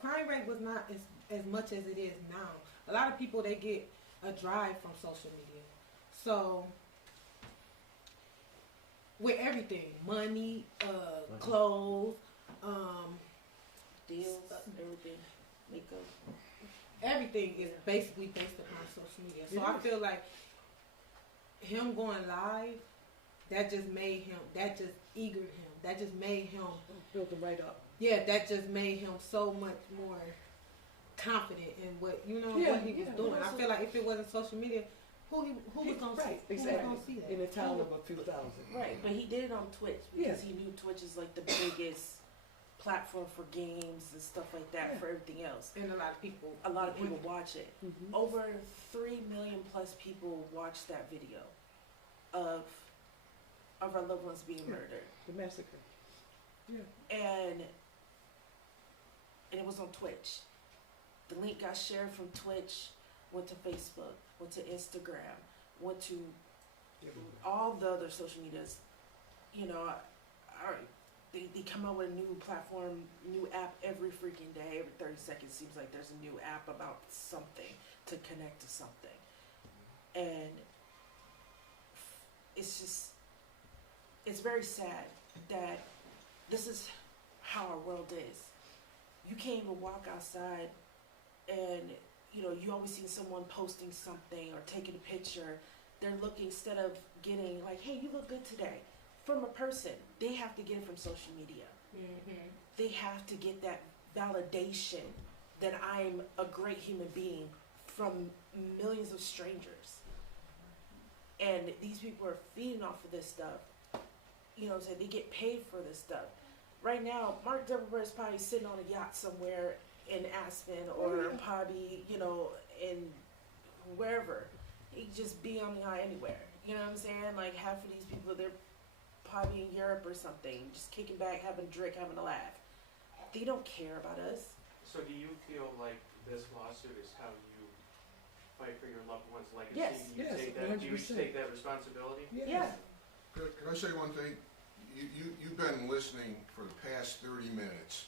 crime rate was not as much as it is now. A lot of people, they get a drive from social media. So, with everything, money, clothes, Deals, everything, makeup. everything is basically based upon social media. So It I is. feel like him going live, that just eagered him. That just made him, Built him right up. yeah, that just made him so much more confident in what, Yeah, what he was yeah. doing. I feel like if it wasn't social media, who was gonna Right, see? exactly. Who was gonna see that? In a town of a few thousand. Right, but he did it on Twitch because Yeah. he knew Twitch is like the biggest platform for games and stuff like that Yeah. for everything else. And a lot of people. A lot of people watch it. Mm-hmm. Over 3 million plus people watched that video of our loved ones being Yeah. murdered, The massacre. Yeah. and it was on Twitch. The link got shared from Twitch, went to Facebook, went to Instagram, went to all the other social medias. They come out with a new platform, new app every freaking day. Every 30 seconds seems like there's a new app about something to connect to something. And it's very sad that this is how our world is. You can't even walk outside and, you always see someone posting something or taking a picture. They're looking, instead of getting like, hey, you look good today, from a person, they have to get it from social media. Mm-hmm. They have to get that validation that I'm a great human being from millions of strangers. And these people are feeding off of this stuff. You know what I'm saying? They get paid for this stuff. Right now, Mark Zuckerberg is probably sitting on a yacht somewhere in Aspen or probably, in wherever. He could just be on the yacht anywhere. You know what I'm saying? Like half of these people, they're probably in Europe or something, just kicking back, having a drink, having a laugh. They don't care about us. So do you feel like this lawsuit is how you fight for your loved one's legacy? Yes. Do you 100%. take that responsibility? Yeah. Can I say one thing? You've been listening for the past 30 minutes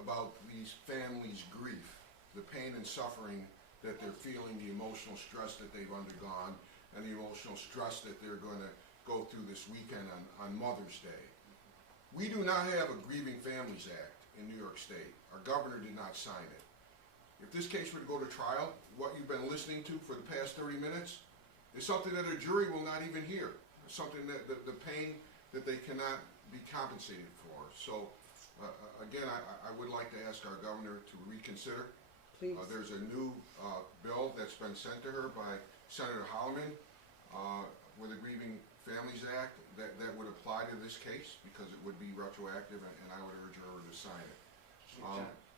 about these families' grief, the pain and suffering that they're feeling, the emotional stress that they've undergone, and the emotional stress that they're going to go through this weekend on Mother's Day. We do not have a Grieving Families Act in New York State. Our governor did not sign it. If this case were to go to trial, what you've been listening to for the past 30 minutes is something that a jury will not even hear. Something that the pain that they cannot be compensated for. So, again, I would like to ask our governor to reconsider. Please. There's a new bill that's been sent to her by Senator Holloman with the Grieving Families Act that would apply to this case because it would be retroactive, and I would urge her to sign it.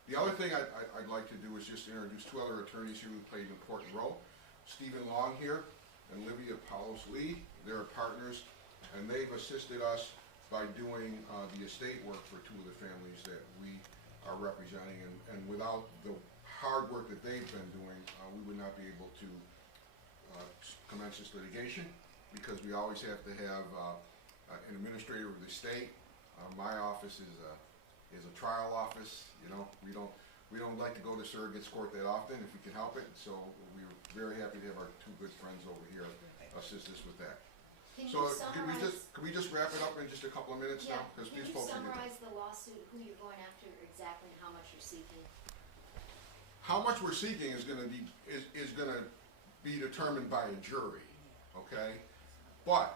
The other thing I'd like to do is just introduce two other attorneys here who played an important role. Stephen Long here and Livia Paulos Lee. They're partners, and they've assisted us by doing the estate work for two of the families that we are representing. And without the hard work that they've been doing, we would not be able to commence this litigation, because we always have to have an administrator of the estate. My office is a trial office. You know, we don't like to go to surrogate's court that often if we can help it. So we're very happy to have our two good friends over here assist us with that. Can So you summarize? could we just wrap it up in just a couple of minutes now? Because Can these you folks are summarize the lawsuit, who you're going after exactly, and how much you're seeking? how much we're seeking is going to be determined by a jury, okay? But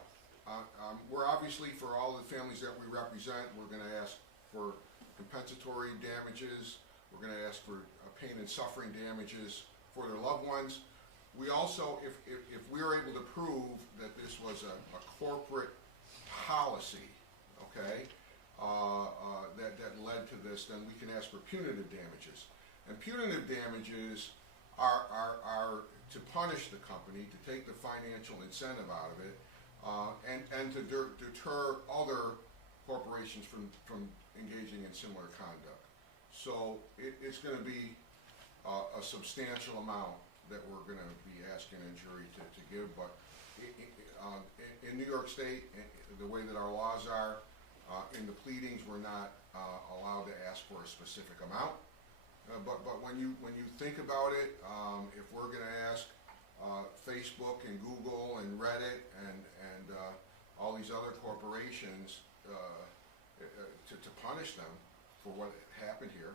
we're obviously, for all the families that we represent, we're going to ask for compensatory damages. We're going to ask for pain and suffering damages for their loved ones. We also, if we're able to prove that this was a corporate policy, okay, that led to this, then we can ask for punitive damages. And punitive damages are to punish the company, to take the financial incentive out of it, and to deter other corporations from engaging in similar conduct. So it's going to be a substantial amount that we're going to be asking a jury to give. But in New York State, the way that our laws are, in the pleadings, we're not allowed to ask for a specific amount. But when you think about it, if we're going to ask Facebook and Google and Reddit and all these other corporations to punish them for what happened here,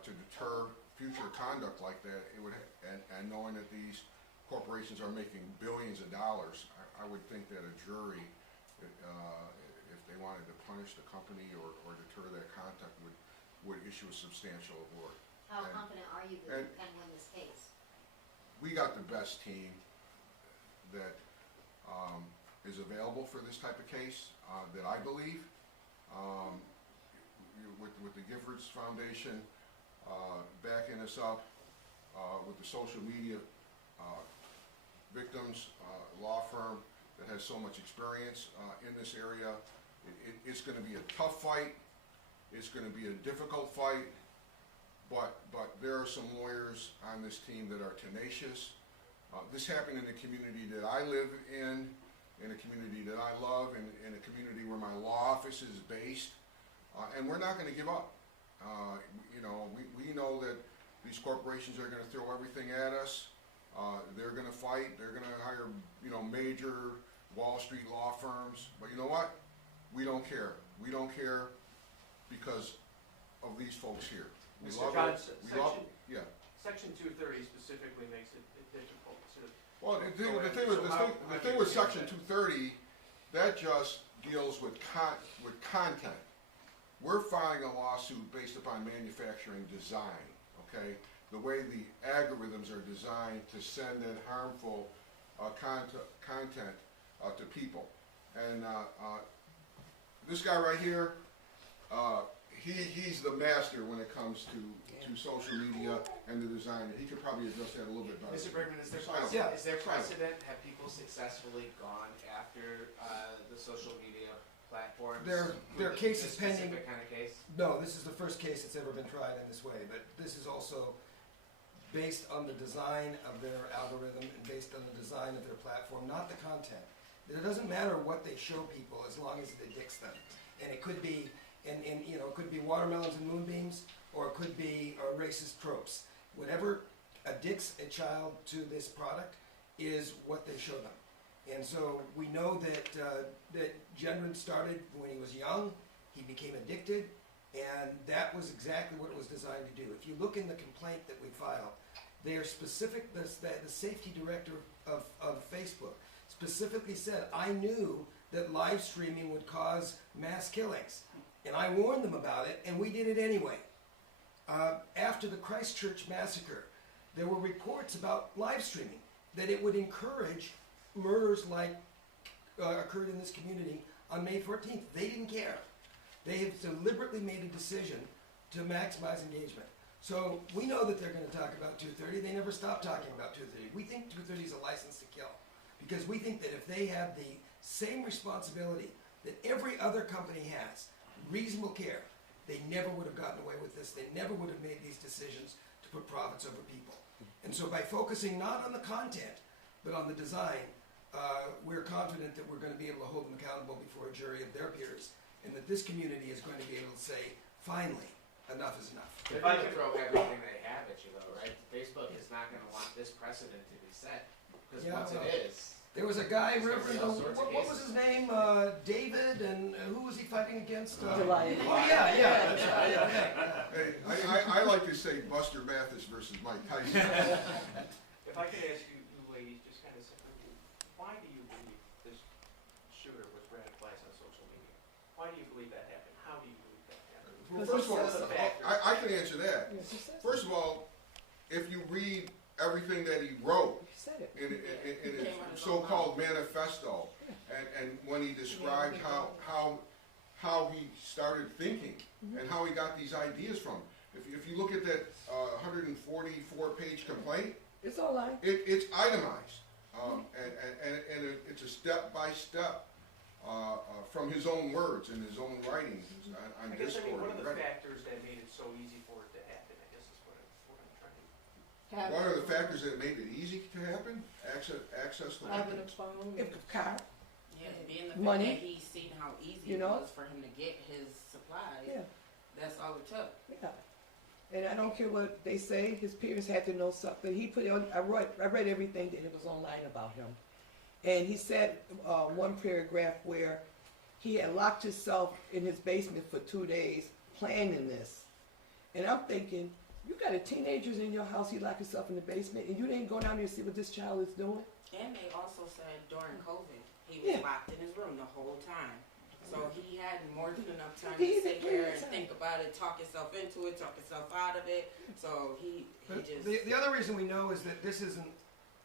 to deter future conduct like that, it would, and knowing that these corporations are making billions of dollars, I would think that a jury, if they wanted to punish the company or deter that conduct, would issue a substantial award. How confident are you that you can win this case? We got the best team that is available for this type of case, that I believe. With the Giffords Foundation backing us up, with the social media victims law firm that has so much experience in this area, it's going to be a tough fight. It's going to be a difficult fight, but there are some lawyers on this team that are tenacious. This happened in the community that I live in a community that I love, in a community where my law office is based, and we're not going to give up. We know that these corporations are going to throw everything at us. They're going to fight. They're going to hire, major Wall Street law firms. But you know what? We don't care. We don't care because of these folks here. We Mr. love Johnson, it. Yeah. Section 230 specifically makes it difficult to. Well, the thing with Section 230, that just deals with content. We're filing a lawsuit based upon manufacturing design, okay? The way the algorithms are designed to send that harmful content to people. And this guy right here, he's the master when it comes to social media and the design. He could probably address that a little bit better. Mr. Bergman, is there precedent? Have people successfully gone after the social media platforms? There are cases pending. Specific kind of case? No, this is the first case that's ever been tried in this way, but this is also based on the design of their algorithm and based on the design of their platform, not the content. It doesn't matter what they show people as long as it addicts them. And it could be, it could be watermelons and moonbeams, or it could be racist tropes. Whatever addicts a child to this product is what they show them. And so we know that Gendron started when he was young. He became addicted, and that was exactly what it was designed to do. If you look in the complaint that we filed, they are specific. The safety director of Facebook specifically said, I knew that live streaming would cause mass killings, and I warned them about it, and we did it anyway. After the Christchurch massacre, there were reports about live streaming, that it would encourage murders like occurred in this community on May 14th. They didn't care. They have deliberately made a decision to maximize engagement. So we know that they're going to talk about 230. They never stop talking about 230. We think 230 is a license to kill because we think that if they had the same responsibility that every other company has, reasonable care, they never would have gotten away with this. They never would have made these decisions to put profits over people. And so by focusing not on the content, but on the design, we're confident that we're going to be able to hold them accountable before a jury of their peers, and that this community is going to be able to say, finally, enough is enough. They're going to throw everything they have at you, though, right? Facebook is not going to want this precedent to be set, because once it is, there was a guy, There's gonna be all sorts of what was cases. his name? David, and who was he fighting against? Goliath. Oh, yeah, that's right. Yeah. Hey, I like to say Buster Mathis versus Mike Tyson. If I could ask you ladies, just kind of simply, why do you believe this shooter was radicalized on social media? Why do you believe that happened? How do you believe that happened? Well, first of all, What are the factors? I can answer that. First of all, if you read everything that he wrote in his so-called manifesto, and when he described how he started thinking and how he got these ideas from, if you look at that 144-page complaint, It's all right. it's itemized, and it's a step-by-step from his own words and his own writings on I guess, Discord. what are and the Reddit. factors that made it so easy for it to happen? I guess is what I'm trying to... What are the factors that made it easy to happen? Access to Having a weapons. phone. If the car, Yeah, being the Money. fact that he's seen how easy You it know? was for him to get his supplies. yeah, That's all it took. yeah. And I don't care what they say, his peers had to know something. He put it on, I read everything that it was online about him. And he said one paragraph where he had locked himself in his basement for 2 days planning this. And I'm thinking, you got a teenagers in your house, you lock yourself in the basement, and you didn't go down there to see what this child is doing? And they also said during COVID, he was Yeah. locked in his room the whole time. So he had more than enough time He to had sit plenty here of and time. think about it, talk himself into it, talk himself out of it. So he But just... the other reason we know is that this isn't,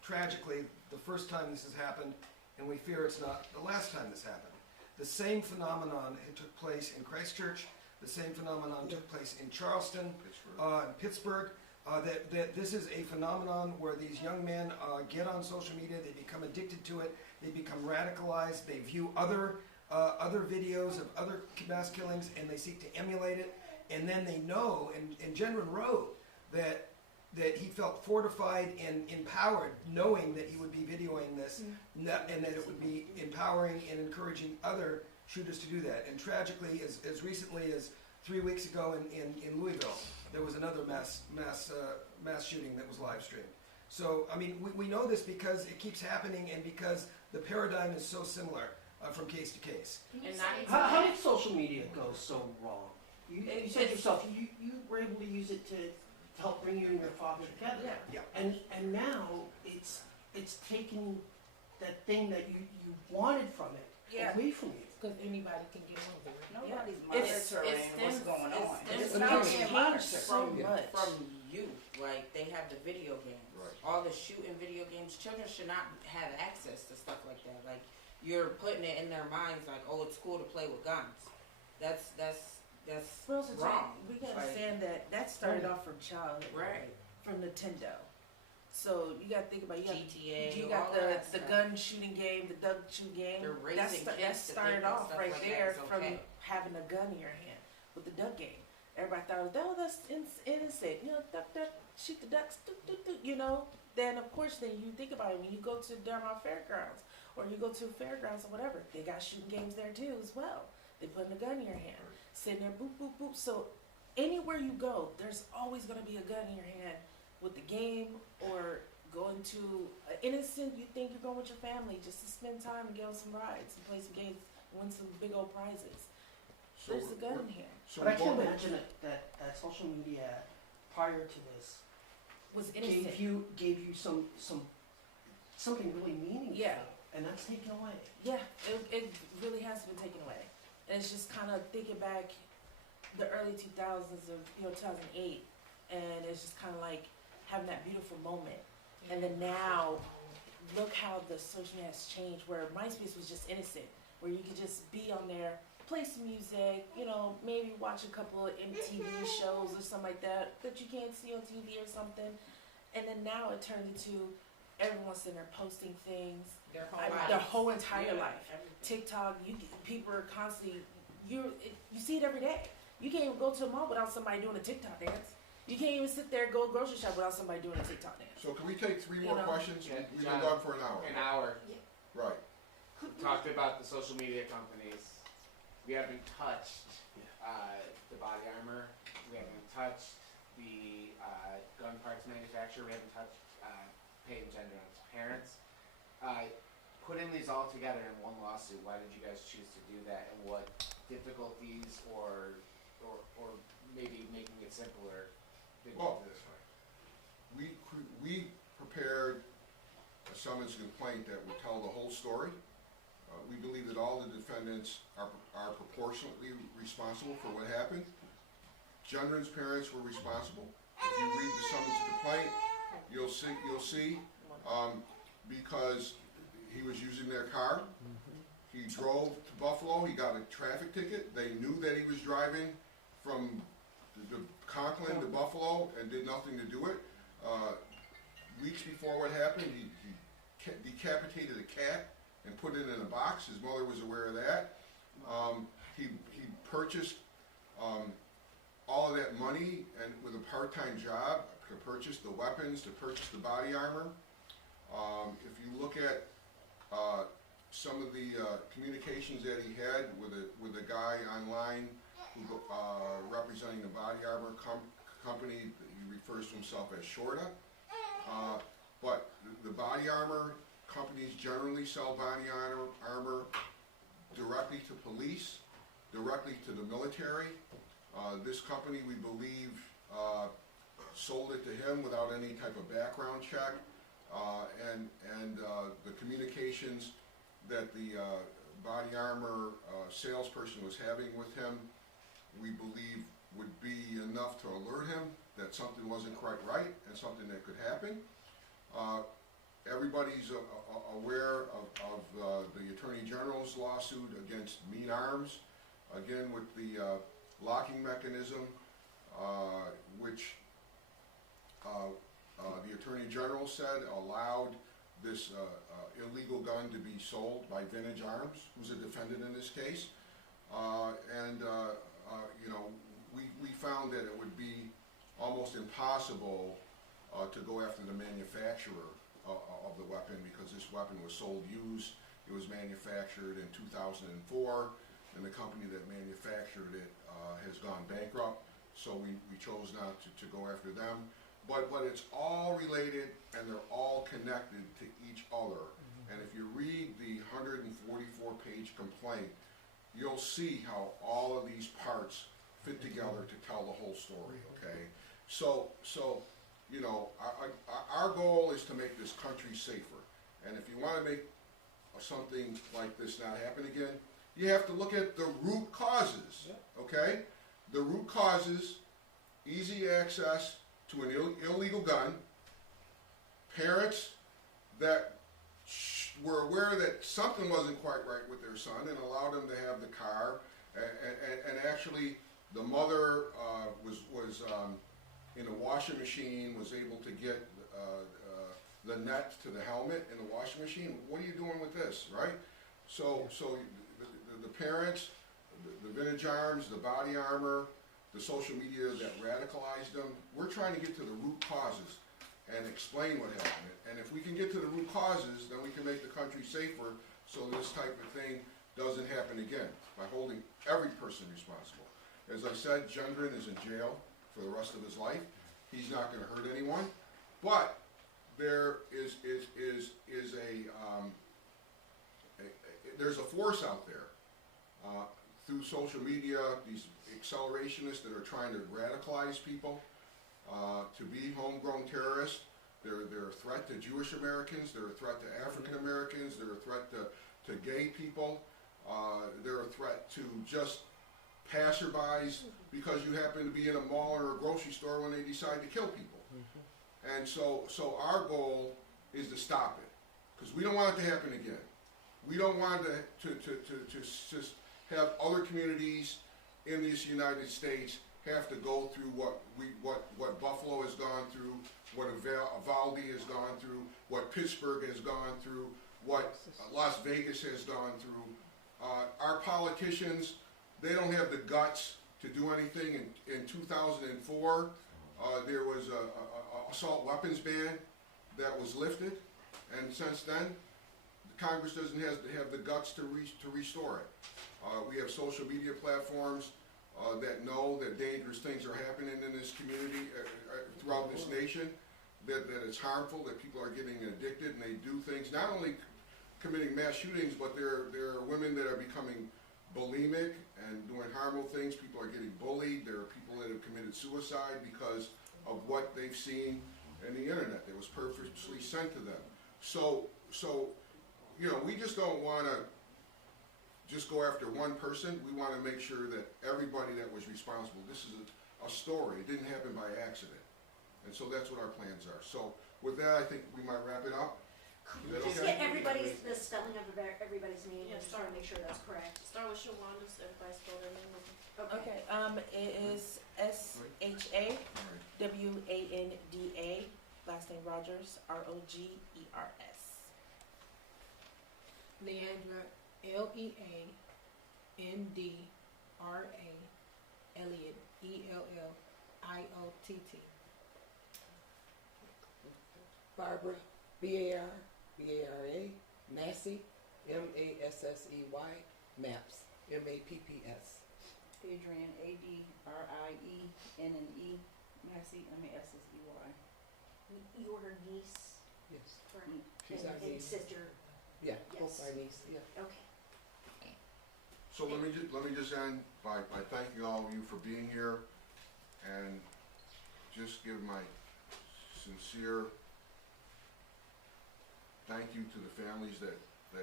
tragically, the first time this has happened, and we fear it's not the last time this happened. The same phenomenon it took place in Christchurch, the same phenomenon took place in Charleston, in Pittsburgh. That this is a phenomenon where these young men get on social media, they become addicted to it, they become radicalized, they view other videos of other mass killings, and they seek to emulate it. And then they know, and Jenron wrote that he felt fortified and empowered, knowing that he would be videoing this, and that it would be empowering and encouraging other shooters to do that. And tragically, as recently as 3 weeks ago in Louisville, there was another mass shooting that was live streamed. So, I mean, we know this because it keeps happening, and because the paradigm is so similar from case to case. And not How did social media go so wrong? You said yourself, you were able to use it to help bring you and your father together. Yeah. And now it's taking that thing that you wanted from it away from you. Because anybody can get on there. Nobody's It's- monitoring it what's stems- going it on. stems It's from not being changed monitored. from youth. Like, they have the video games. Right. All the shooting video games. Children should not have access to stuff like that. Like, you're putting it in their minds like, oh, it's cool to play with guns. That's Well, so wrong. We gotta Like, understand that started off from childhood, Right. From Nintendo. So you gotta think about GTA, you all got that the stuff. gun shooting game, the duck shooting game. They're That raising that kids to started think that off stuff right like that there is from okay. having a gun in your hand with the duck game. Everybody thought, oh, that's innocent. You know, duck, shoot the ducks, you know. Then of course, then you think about it when you go to Dermot Fairgrounds or you go to fairgrounds or whatever. They got shooting games there too as well. They putting a gun in your hand, sitting there, boop, boop, boop. So anywhere you go, there's always gonna be a gun in your hand with the game or going to innocent. You think you're going with your family just to spend time and get on some rides and play some games, and win some big old prizes. So There's a gun in here. So But I can what- imagine that social media prior to this Was innocent. gave you something really meaningful. Yeah. And that's taken away. Yeah, it really has been taken away. And it's just kind of thinking back the early 2000s of, 2008. And it's just kind of like having that beautiful moment. And then now, look how the social media has changed, where MySpace was just innocent, where you could just be on there play some music, you know, maybe watch a couple of MTV shows or something like that you can't see on TV or something. And then now it turned into everyone's sitting there posting things. Their whole entire life. TikTok, people are constantly, you see it every day. You can't even go to a mall without somebody doing a TikTok dance. You can't even sit there and go grocery shop without somebody doing a TikTok dance. So can we take 3 more questions? Yeah, We've John, been done for an hour. An hour. Right. We talked about the social media companies. We haven't touched the body armor. We haven't touched the gun parts manufacturer. We haven't touched Peyton Gendron's parents. Putting these all together in one lawsuit, why did you guys choose to do that, and what difficulties or maybe making it simpler did you do this way? We prepared a summons complaint that would tell the whole story. We believe that all the defendants are proportionately responsible for what happened. Gendron's parents were responsible. If you read the summons complaint, you'll see because he was using their car. He drove to Buffalo. He got a traffic ticket. They knew that he was driving from the Conklin to Buffalo and did nothing to do it. Weeks before what happened, he decapitated a cat and put it in a box. His mother was aware of that. He purchased all of that money and with a part-time job to purchase the weapons, to purchase the body armor. If you look at some of the communications that he had with a guy online who, representing the body armor company, he refers to himself as Shorta. But the body armor companies generally sell body armor directly to police, directly to the military. This company, we believe, sold it to him without any type of background check. And the communications that the body armor salesperson was having with him, we believe would be enough to alert him that something wasn't quite right and something that could happen. Everybody's aware of the Attorney General's lawsuit against Mean Arms, again with the locking mechanism, which the Attorney General said allowed this illegal gun to be sold by Vintage Arms, who's a defendant in this case. You know, we found that it would be almost impossible to go after the manufacturer of the weapon because this weapon was sold used. It was manufactured in 2004, and the company that manufactured it has gone bankrupt, so we chose not to go after them. But it's all related and they're all connected to each other. And if you read the 144-page complaint, you'll see how all of these parts fit together to tell the whole story, okay? So you know, our goal is to make this country safer. And if you want to make something like this not happen again, you have to look at the root causes, okay? The root causes: easy access to an illegal gun, parents that were aware that something wasn't quite right with their son and allowed them to have the car, and actually the mother was in a washing machine, was able to get the net to the helmet in the washing machine. What are you doing with this, right? So the parents, the Vintage Arms, the body armor, the social media that radicalized them, we're trying to get to the root causes and explain what happened. And if we can get to the root causes, then we can make the country safer so this type of thing doesn't happen again by holding every person responsible. As I said, Gendron is in jail for the rest of his life. He's not going to hurt anyone, but there is there's a force out there through social media, these accelerationists that are trying to radicalize people to be homegrown terrorists. They're a threat to Jewish Americans, they're a threat to African Americans, they're a threat to gay people, they're a threat to just passerbys because you happen to be in a mall or a grocery store when they decide to kill people. And so our goal is to stop it, because we don't want it to happen again. We don't want to just have other communities in this United States have to go through what Buffalo has gone through, what Uvalde has gone through, what Pittsburgh has gone through, what Las Vegas has gone through. Our politicians, they don't have the guts to do anything. In 2004, there was a assault weapons ban that was lifted, and since then, Congress doesn't have the guts to restore it. We have social media platforms that know that dangerous things are happening in this community, throughout this nation, that it's harmful, that people are getting addicted, and they do things, not only committing mass shootings, but there are women that are becoming bulimic and doing harmful things. People are getting bullied. There are people that have committed suicide because of what they've seen in the internet that was purposely sent to them. So you know, we just don't want to just go after one person. We want to make sure that everybody that was responsible, this is a story, it didn't happen by accident. And so that's what our plans are. So with that, I think we might wrap it up. Could we just get the spelling of everybody's name? Yeah, I just want to make sure that's correct. Start with Shawanda, so everybody spell their name. Okay, it is SHAWANDA, last name Rogers, ROGERS. Leandra, LEANDRA, Elliott, ELLIOTT. Barbara, BARBARA, Massey, MASSEY, MAPS, MAPPS. Adrienne, ADRIENNE, Massey, MASSEY. You're her niece? Yes. Right. She's our and niece. sister? Yeah, Yes. both our niece, yeah. Okay. So let me just end by thanking all of you for being here, and just give my sincere thank you to the families that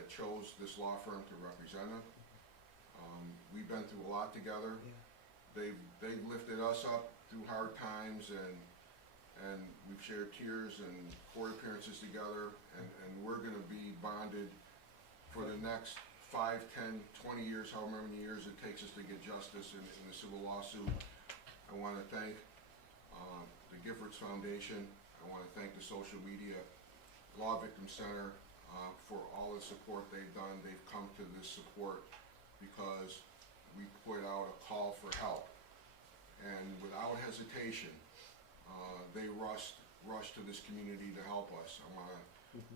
chose this law firm to represent them. We've been through a lot together. They've lifted us up through hard times, and we've shared tears and court appearances together, and we're going to be bonded for the next 5, 10, 20 years, however many years it takes us to get justice in the civil lawsuit. I want to thank the Giffords Foundation. I want to thank the Social Media Law Victim Center for all the support they've done. They've come to this support because we put out a call for help, and without hesitation, they rushed to this community to help us. I want to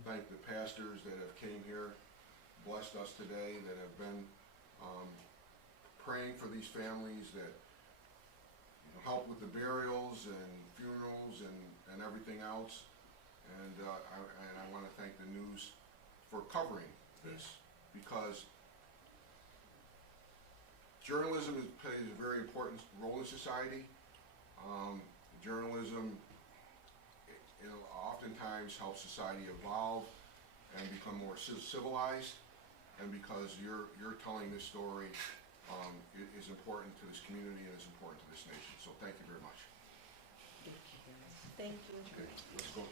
thank the pastors that have came here, blessed us today, that have been praying for these families, that help with the burials and funerals and everything else. And I want to thank the news for covering this, because journalism plays a very important role in society. Journalism oftentimes helps society evolve and become more civilized, and because you're telling this story is important to this community and is important to this nation. So thank you very much. Thank you. Okay, let's go.